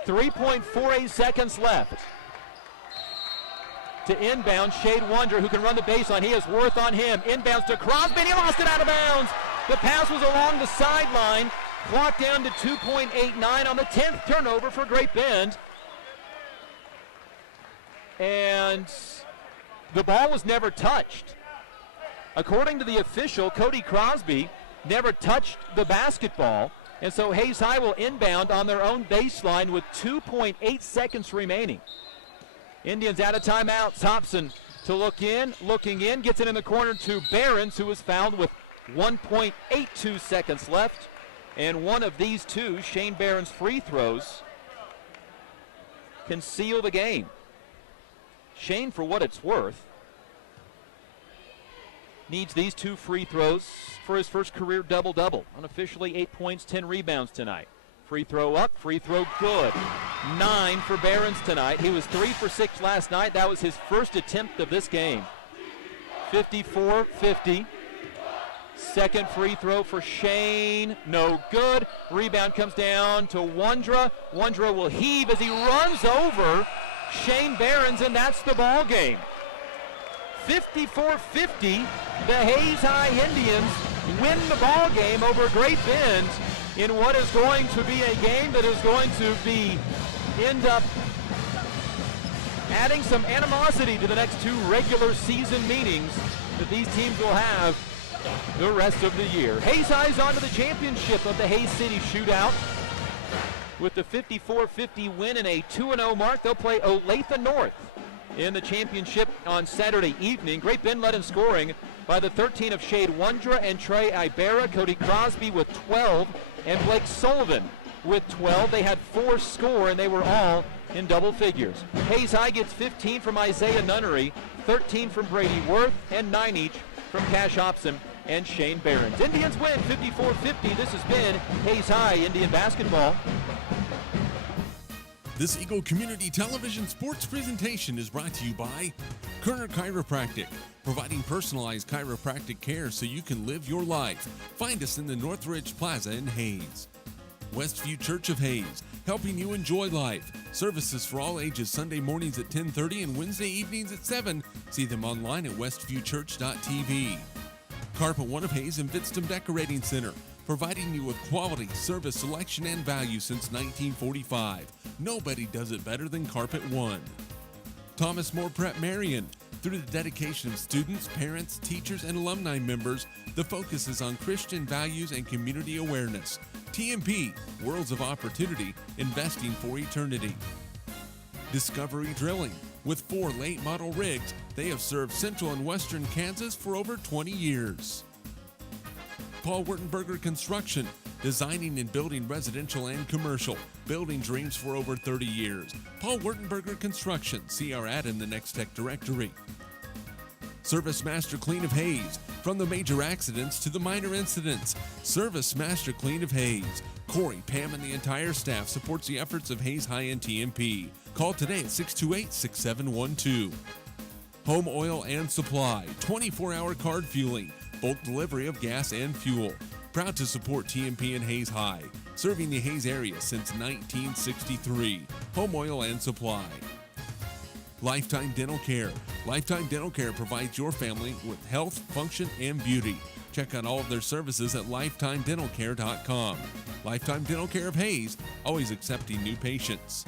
3.48 seconds left. To inbound, Shade Wonder, who can run the baseline. He has Worth on him. Inbounds to Crosby, and he lost it out of bounds. The pass was along the sideline. Clock down to 2.89 on the 10th turnover for Great Bend. And the ball was never touched. According to the official, Cody Crosby never touched the basketball, and so Hayes High will inbound on their own baseline with 2.8 seconds remaining. Indians out of timeouts. Hobson to looking in, gets it in the corner to Behrens, who was fouled with 1.82 seconds left, and one of these 2, Shane Behrens' free throws, can seal the game. Shane, for what it's worth, needs these 2 free throws for his first career double-double. Unofficially 8 points, 10 rebounds tonight. Free throw up, free throw good. 9 for Behrens tonight. He was 3 for 6 last night. That was his first attempt of this game. 54-50. Second free throw for Shane, no good. Rebound comes down to Wondra. Wondra will heave as he runs over Shane Behrens, and that's the ball game. 54-50, the Hayes High Indians win the ball game over Great Bend in what is going to be a game that is going to be end up adding some animosity to the next two regular season meetings that these teams will have the rest of the year. Hayes High's on to the championship of the Hayes City Shootout. With the 54-50 win and a 2-0 mark, they'll play Olathe North in the championship on Saturday evening. Great Bend led in scoring by the 13 of Shade Wondra and Trey Ibera, Cody Crosby with 12, and Blake Sullivan with 12. They had 4 score, and they were all in double figures. Hayes High gets 15 from Isaiah Nunnery, 13 from Brady Worth, and 9 each from Cash Hobson and Shane Behrens. Indians win 54-50. This has been Hayes High Indian basketball. This Eagle Community Television sports presentation is brought to you by Kerner Chiropractic, providing personalized chiropractic care so you can live your life. Find us in the Northridge Plaza in Hayes. Westview Church of Hayes, helping you enjoy life. Services for all ages Sunday mornings at 10:30 and Wednesday evenings at 7. See them online at westviewchurch.tv. Carpet One of Hayes and Vidstem Decorating Center, providing you with quality, service, selection, and value since 1945. Nobody does it better than Carpet One. Thomas More Prep Marion. Through the dedication of students, parents, teachers, and alumni members, the focus is on Christian values and community awareness. TMP, Worlds of Opportunity, investing for eternity. Discovery Drilling. With 4 late model rigs, they have served central and western Kansas for over 20 years. Paul Wurtenberger Construction, designing and building residential and commercial, building dreams for over 30 years. Paul Wurtenberger Construction, see our ad in the Next Tech directory. Service Master Clean of Hayes, from the major accidents to the minor incidents. Service Master Clean of Hayes. Corey, Pam, and the entire staff supports the efforts of Hayes High and TMP. Call today at 628-6712. Home Oil and Supply, 24-hour card fueling, bulk delivery of gas and fuel. Proud to support TMP and Hayes High, serving the Hayes area since 1963. Home Oil and Supply. Lifetime Dental Care. Lifetime Dental Care provides your family with health, function, and beauty. Check out all of their services at lifetimedentalcare.com. Lifetime Dental Care of Hayes, always accepting new patients.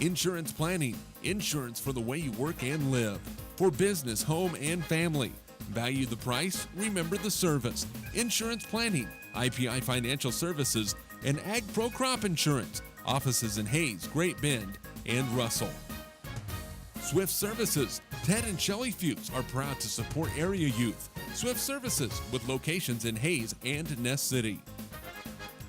Insurance Planning. Insurance for the way you work and live. For business, home, and family. Value the price, remember the service. Insurance Planning, IPI Financial Services, and Ag Pro Crop Insurance. Offices in Hayes, Great Bend, and Russell. Swift Services. Ted and Shelley Fuchs are proud to support area youth. Swift Services, with locations in Hayes and Ness City.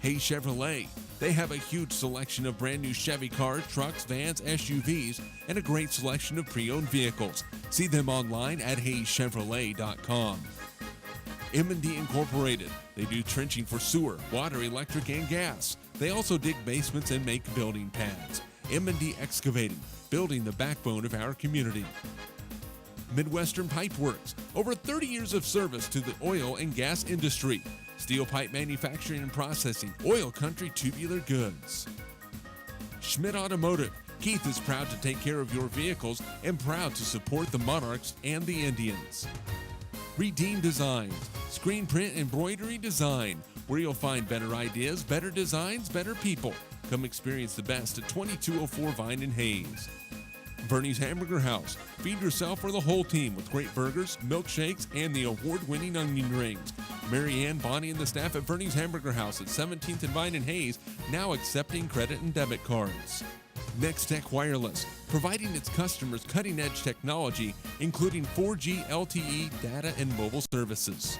Hayes Chevrolet. They have a huge selection of brand new Chevy cars, trucks, vans, SUVs, and a great selection of pre-owned vehicles. See them online at hayeschevrolet.com. M&D Incorporated. They do trenching for sewer, water, electric, and gas. They also dig basements and make building pads. M&D Excavating, building the backbone of our community. Midwestern Pipe Works. Over 30 years of service to the oil and gas industry. Steel pipe manufacturing and processing, oil country tubular goods. Schmidt Automotive. Keith is proud to take care of your vehicles and proud to support the Monarchs and the Indians. Redeem Designs. Screen print embroidery design, where you'll find better ideas, better designs, better people. Come experience the best at 2204 Vine in Hayes. Bernie's Hamburger House. Feed yourself or the whole team with great burgers, milkshakes, and the award-winning onion rings. Mary Ann, Bonnie, and the staff at Bernie's Hamburger House at 17th and Vine in Hayes, now accepting credit and debit cards. Next Tech Wireless, providing its customers cutting-edge technology, including 4G LTE data and mobile services.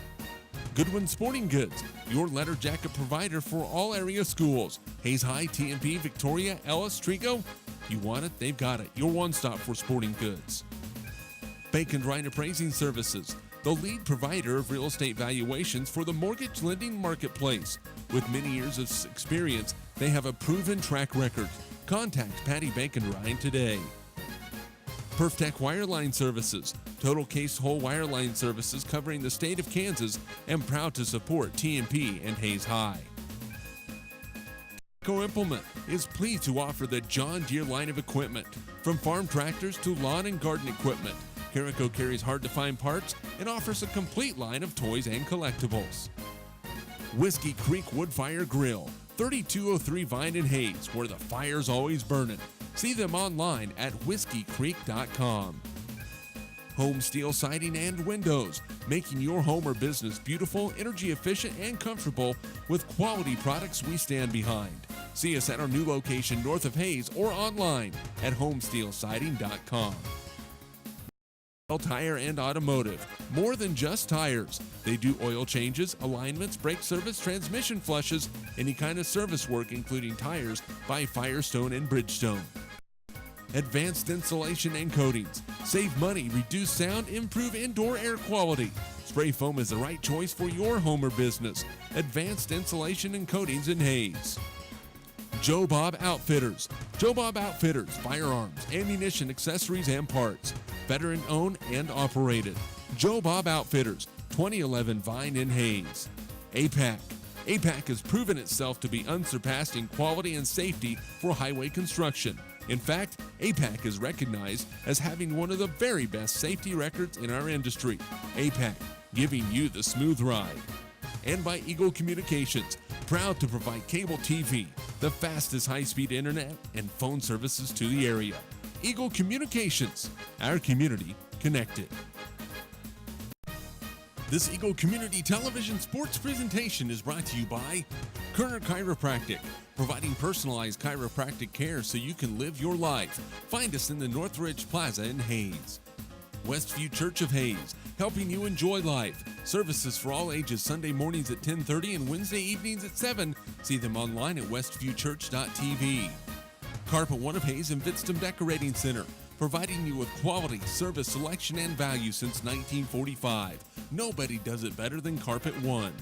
Goodwin Sporting Goods, your letter jacket provider for all area schools. Hayes High, TMP, Victoria, Ellis, Trigo. You want it, they've got it. Your one-stop for sporting goods. Bacon Ryan Appraising Services, the lead provider of real estate valuations for the mortgage lending marketplace. With many years of experience, they have a proven track record. Contact Patty Bacon Ryan today. PerfTech Wireline Services, total case whole wireline services covering the state of Kansas, and proud to support TMP and Hayes High. Carrico Implement is pleased to offer the John Deere line of equipment. From farm tractors to lawn and garden equipment, Carrico carries hard-to-find parts and offers a complete line of toys and collectibles. Whiskey Creek Woodfire Grill, 3203 Vine and Hayes, where the fire's always burning. See them online at whiskeycreek.com. Home Steel Siding and Windows, making your home or business beautiful, energy efficient, and comfortable with quality products we stand behind. See us at our new location north of Hayes or online at homesteelsiding.com. Tire and Automotive, more than just tires. They do oil changes, alignments, brake service, transmission flushes, any kind of service work including tires by Firestone and Bridgestone. Advanced Insulation and Coatings. Save money, reduce sound, improve indoor air quality. Spray foam is the right choice for your home or business. Advanced Insulation and Coatings in Hayes. Joe Bob Outfitters. Joe Bob Outfitters, firearms, ammunition, accessories, and parts. Veteran owned and operated. Joe Bob Outfitters, 2011 Vine in Hayes. APAC. APAC has proven itself to be unsurpassed in quality and safety for highway construction. In fact, APAC is recognized as having one of the very best safety records in our industry. APAC, giving you the smooth ride. And by Eagle Communications, proud to provide cable TV, the fastest high-speed internet, and phone services to the area. Eagle Communications, our community connected. This Eagle Community Television sports presentation is brought to you by Kerner Chiropractic, providing personalized chiropractic care so you can live your life. Find us in the Northridge Plaza in Hayes. Westview Church of Hayes, helping you enjoy life. Services for all ages Sunday mornings at 10:30 and Wednesday evenings at 7. See them online at westviewchurch.tv. Carpet One of Hayes and Vidstem Decorating Center, providing you with quality, service, selection, and value since 1945. Nobody does it better than Carpet One.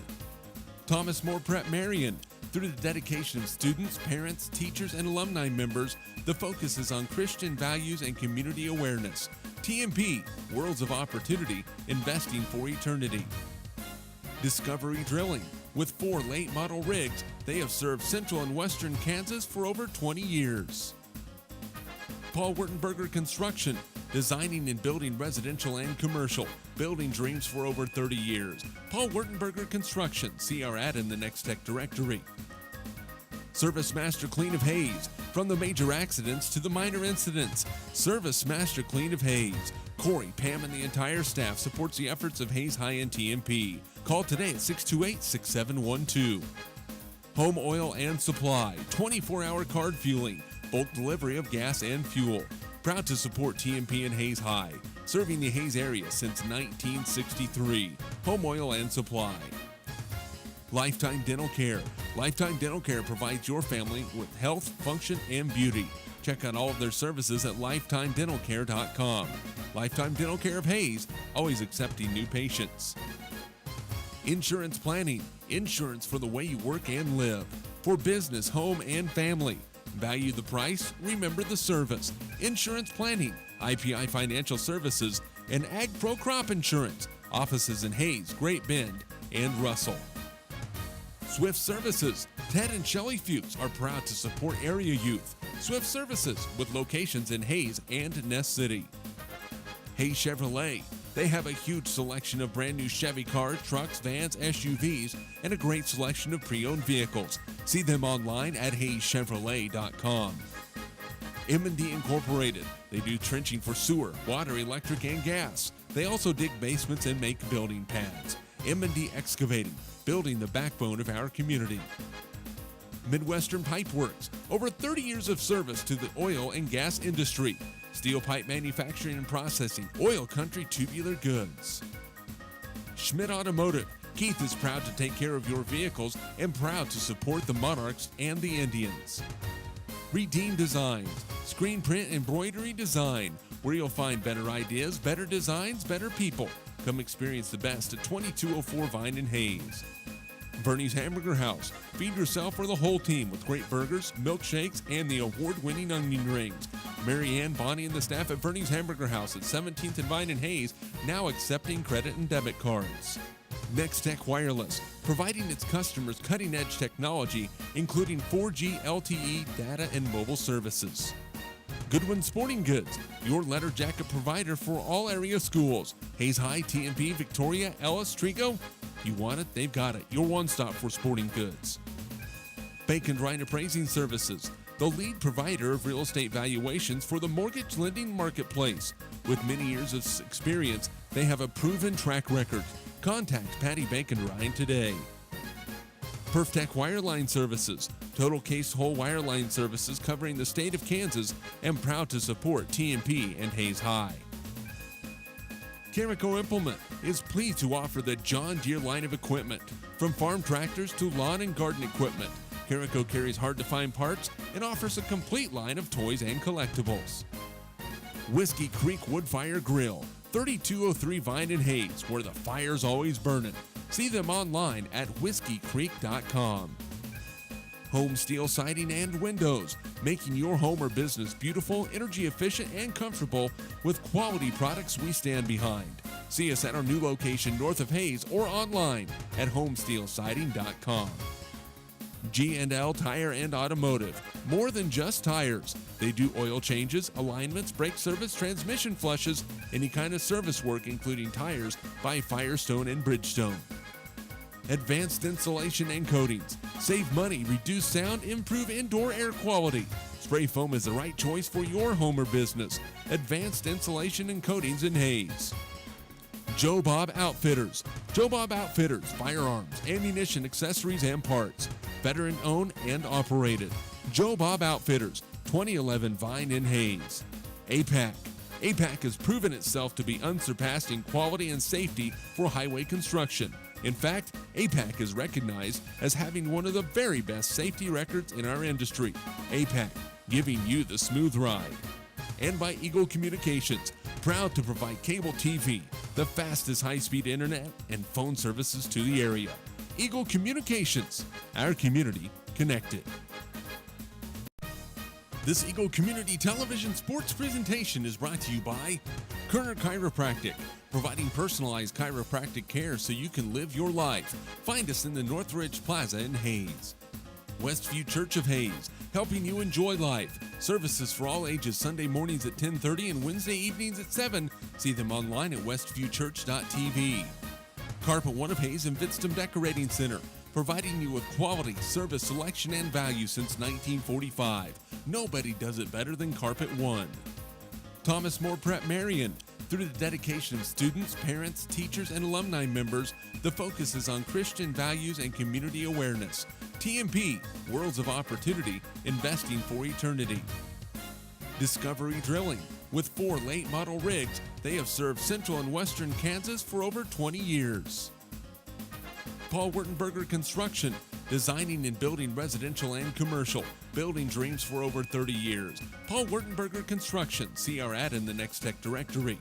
Thomas More Prep Marion. Through the dedication of students, parents, teachers, and alumni members, the focus is on Christian values and community awareness. TMP, Worlds of Opportunity, investing for eternity. Discovery Drilling. With 4 late model rigs, they have served central and western Kansas for over 20 years. Paul Wurtenberger Construction, designing and building residential and commercial, building dreams for over 30 years. Paul Wurtenberger Construction, see our ad in the Next Tech directory. Service Master Clean of Hayes, from the major accidents to the minor incidents. Service Master Clean of Hayes. Corey, Pam, and the entire staff supports the efforts of Hayes High-End TMP. Call today at 628-6712. Home Oil and Supply, 24-hour card fueling, bulk delivery of gas and fuel. Proud to support TMP and Hayes High, serving the Hayes area since 1963. Home Oil and Supply. Lifetime Dental Care. Lifetime Dental Care provides your family with health, function, and beauty. Check out all of their services at lifetimedentalcare.com. Lifetime Dental Care of Hayes, always accepting new patients. Insurance Planning. Insurance for the way you work and live. For business, home, and family. Value the price, remember the service. Insurance Planning, IPI Financial Services, and Ag Pro Crop Insurance. Offices in Hayes, Great Bend, and Russell. Swift Services. Ted and Shelley Fuchs are proud to support area youth. Swift Services, with locations in Hayes and Ness City. Hayes Chevrolet. They have a huge selection of brand new Chevy cars, trucks, vans, SUVs, and a great selection of pre-owned vehicles. See them online at hayeschevrolet.com. M&D Incorporated. They do trenching for sewer, water, electric, and gas. They also dig basements and make building pads. M&D Excavating, building the backbone of our community. Midwestern Pipe Works, over 30 years of service to the oil and gas industry. Steel pipe manufacturing and processing, oil country tubular goods. Schmidt Automotive. Keith is proud to take care of your vehicles and proud to support the Monarchs and the Indians. Redeem Designs, screen print embroidery design, where you'll find better ideas, better designs, better people. Come experience the best at 2204 Vine in Hayes. Bernie's Hamburger House. Feed yourself or the whole team with great burgers, milkshakes, and the award-winning onion rings. Mary Ann, Bonnie, and the staff at Bernie's Hamburger House at 17th and Vine in Hayes, now accepting credit and debit cards. Next Tech Wireless, providing its customers cutting-edge technology, including 4G LTE data and mobile services. Goodwin Sporting Goods, your letter jacket provider for all area schools. Hayes High, TMP, Victoria, Ellis, Trigo. You want it, they've got it. Your one-stop for sporting goods. Bacon Ryan Appraising Services, the lead provider of real estate valuations for the mortgage lending marketplace. With many years of experience, they have a proven track record. Contact Patty Bacon Ryan today. PerfTech Wireline Services, total case whole wireline services covering the state of Kansas, and proud to support TMP and Hayes High. Carico Implement is pleased to offer the John Deere line of equipment. From farm tractors to lawn and garden equipment, Carico carries hard-to-find parts and offers a complete line of toys and collectibles. Whiskey Creek Wood Fire Grill, 3203 Vine and Hayes, where the fire's always burning. See them online at whiskeycreek.com. Home Steel Siding and Windows, making your home or business beautiful, energy efficient, and comfortable with quality products we stand behind. See us at our new location north of Hayes or online at homesteelsiding.com. G&L Tire and Automotive, more than just tires. They do oil changes, alignments, brake service, transmission flushes, any kind of service work including tires by Firestone and Bridgestone. Advanced Insulation and Coatings. Save money, reduce sound, improve indoor air quality. Spray foam is the right choice for your home or business. Advanced Insulation and Coatings in Hayes. Joe Bob Outfitters. Joe Bob Outfitters, firearms, ammunition, accessories, and parts. Veteran owned and operated. Joe Bob Outfitters, 2011 Vine in Hayes. APAC. APAC has proven itself to be unsurpassed in quality and safety for highway construction. In fact, APAC is recognized as having one of the very best safety records in our industry. APAC, giving you the smooth ride. And by Eagle Communications, proud to provide cable TV, the fastest high-speed internet, and phone services to the area. Eagle Communications, our community connected. This Eagle Community Television sports presentation is brought to you by Kerner Chiropractic, providing personalized chiropractic care so you can live your life. Find us in the Northridge Plaza in Hayes. Westview Church of Hayes, helping you enjoy life. Services for all ages Sunday mornings at 10:30 and Wednesday evenings at 7. See them online at westviewchurch.tv. Carpet One of Hayes and Vidstem Decorating Center, providing you with quality, service, selection, and value since 1945. Nobody does it better than Carpet One. Thomas More Prep Marion. Through the dedication of students, parents, teachers, and alumni members, the focus is on Christian values and community awareness. TMP, Worlds of Opportunity, investing for eternity. Discovery Drilling. With 4 late model rigs, they have served central and western Kansas for over 20 years. Paul Wurtenberger Construction, designing and building residential and commercial, building dreams for over 30 years. Paul Wurtenberger Construction, see our ad in the Next Tech directory.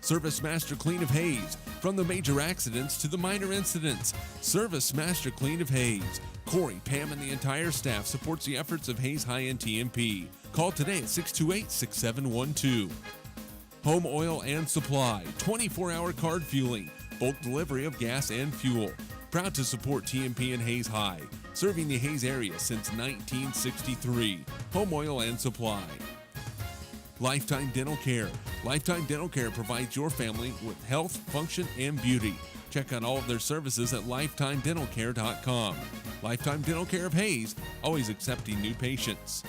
Service Master Clean of Hayes, from the major accidents to the minor incidents. Service Master Clean of Hayes. Corey, Pam, and the entire staff supports the efforts of Hayes High and TMP. Call today at 628-6712. Home Oil and Supply, 24-hour card fueling, bulk delivery of gas and fuel. Proud to support TMP and Hayes High, serving the Hayes area since 1963. Home Oil and Supply. Lifetime Dental Care. Lifetime Dental Care provides your family with health, function, and beauty. Check out all of their services at lifetimedentalcare.com. Lifetime Dental Care of Hayes, always accepting new patients.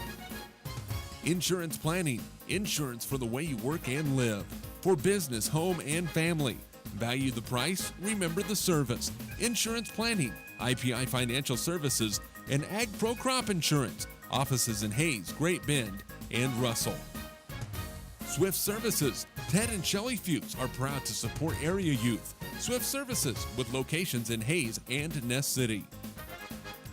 Insurance Planning. Insurance for the way you work and live. For business, home, and family. Value the price, remember the service. Insurance Planning, IPI Financial Services, and Ag Pro Crop Insurance. Offices in Hayes, Great Bend, and Russell. Swift Services. Ted and Shelley Fuchs are proud to support area youth. Swift Services, with locations in Hayes and Ness City.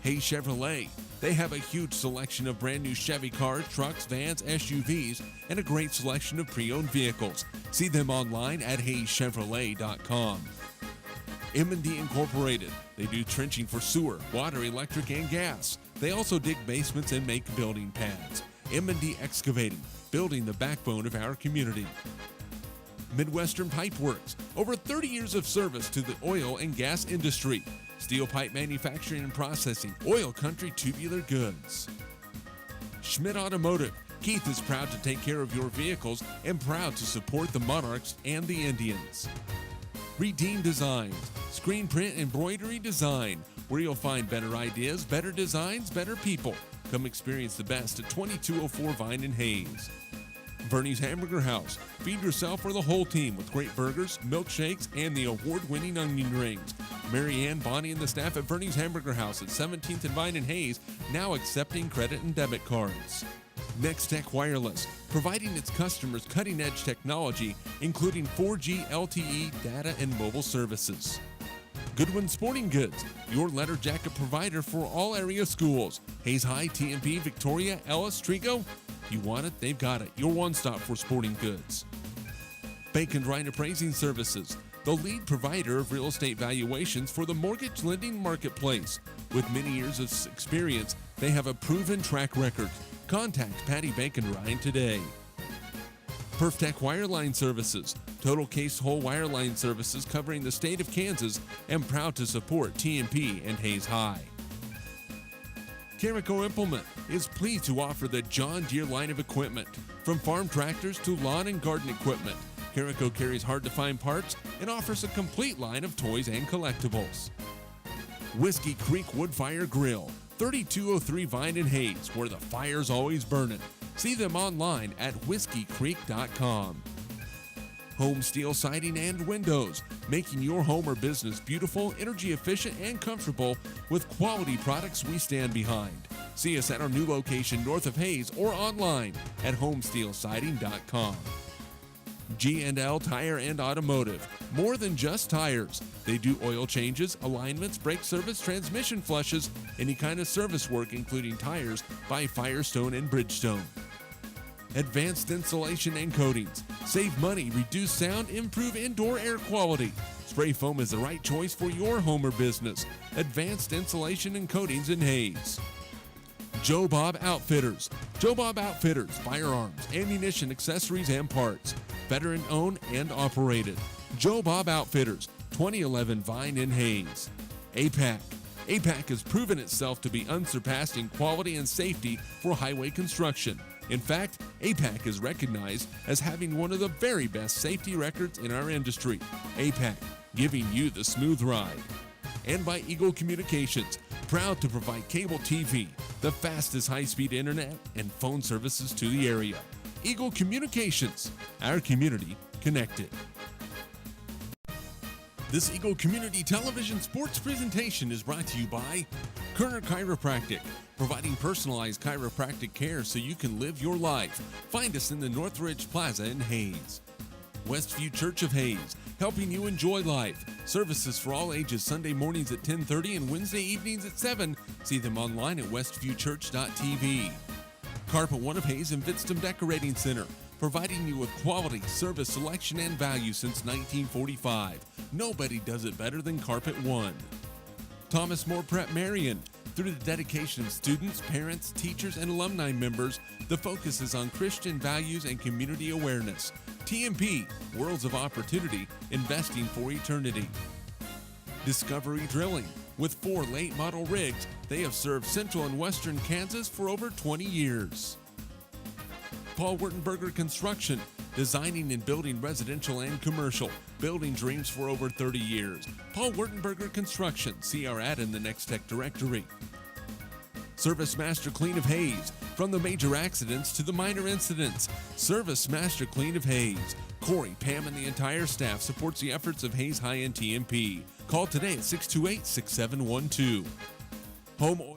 Hayes Chevrolet. They have a huge selection of brand new Chevy cars, trucks, vans, SUVs, and a great selection of pre-owned vehicles. See them online at hayeschevrolet.com. M&D Incorporated. They do trenching for sewer, water, electric, and gas. They also dig basements and make building pads. M&D Excavating, building the backbone of our community. Midwestern Pipe Works. Over 30 years of service to the oil and gas industry. Steel pipe manufacturing and processing, oil country tubular goods. Schmidt Automotive. Keith is proud to take care of your vehicles and proud to support the Monarchs and the Indians. Redeem Designs. Screen print embroidery design. where you'll find better ideas, better designs, better people. Come experience the best at 2204 Vine and Hayes. Bernie's Hamburger House. Feed yourself or the whole team with great burgers, milkshakes, and the award-winning onion rings. Mary Ann, Bonnie, and the staff at Bernie's Hamburger House at 17th and Vine and Hayes now accepting credit and debit cards. Next Tech Wireless, providing its customers cutting-edge technology, including 4G LTE data and mobile services. Goodwin Sporting Goods, your letter jacket provider for all area schools. Hayes High, TMP, Victoria, Ellis, Trigo. You want it, they've got it. Your one-stop for sporting goods. Bank and Ryan Appraising Services, the lead provider of real estate valuations for the mortgage lending marketplace. With many years of experience, they have a proven track record. Contact Patty Bank and Ryan today. PerfTech Wireline Services, total case whole wireline services covering the state of Kansas, and proud to support TMP and Hayes High. Carico Implement is pleased to offer the John Deere line of equipment, from farm tractors to lawn and garden equipment. Carico carries hard-to-find parts and offers a complete line of toys and collectibles. Whiskey Creek Wood Fire Grill, 3203 Vine and Hayes, where the fire's always burning. See them online at whiskeycreek.com. Home Steel Siding and Windows, making your home or business beautiful, energy efficient, and comfortable with quality products we stand behind. See us at our new location north of Hayes or online at homesteelsiding.com. G&L Tire and Automotive, more than just tires. They do oil changes, alignments, brake service, transmission flushes, any kind of service work including tires by Firestone and Bridgestone. Advanced Insulation and Coatings. Save money, reduce sound, improve indoor air quality. Spray foam is the right choice for your home or business. Advanced Insulation and Coatings in Hayes. Joe Bob Outfitters. Joe Bob Outfitters, firearms, ammunition, accessories, and parts. Veteran owned and operated. Joe Bob Outfitters, 2011 Vine in Hayes. APAC. APAC has proven itself to be unsurpassed in quality and safety for highway construction. In fact, APAC is recognized as having one of the very best safety records in our industry. APAC, giving you the smooth ride. And by Eagle Communications, proud to provide cable TV, the fastest high-speed internet, and phone services to the area. Eagle Communications, our community connected. This Eagle Community Television sports presentation is brought to you by Kerner Chiropractic, providing personalized chiropractic care so you can live your life. Find us in the Northridge Plaza in Hayes. Westview Church of Hayes, helping you enjoy life. Services for all ages Sunday mornings at 10:30 and Wednesday evenings at 7. See them online at westviewchurch.tv. Carpet One of Hayes and Vidstem Decorating Center, providing you with quality, service, selection, and value since 1945. Nobody does it better than Carpet One. Thomas More Prep Marion. Through the dedication of students, parents, teachers, and alumni members, the focus is on Christian values and community awareness. TMP, Worlds of Opportunity, investing for eternity. Discovery Drilling. With 4 late model rigs, they have served central and western Kansas for over 20 years. Paul Wurtenberger Construction, designing and building residential and commercial, building dreams for over 30 years. Paul Wurtenberger Construction, see our ad in the Next Tech directory. Service Master Clean of Hayes, from the major accidents to the minor incidents. Service Master Clean of Hayes. Corey, Pam, and the entire staff supports the efforts of Hayes High and TMP. Call today at 628-6712. Home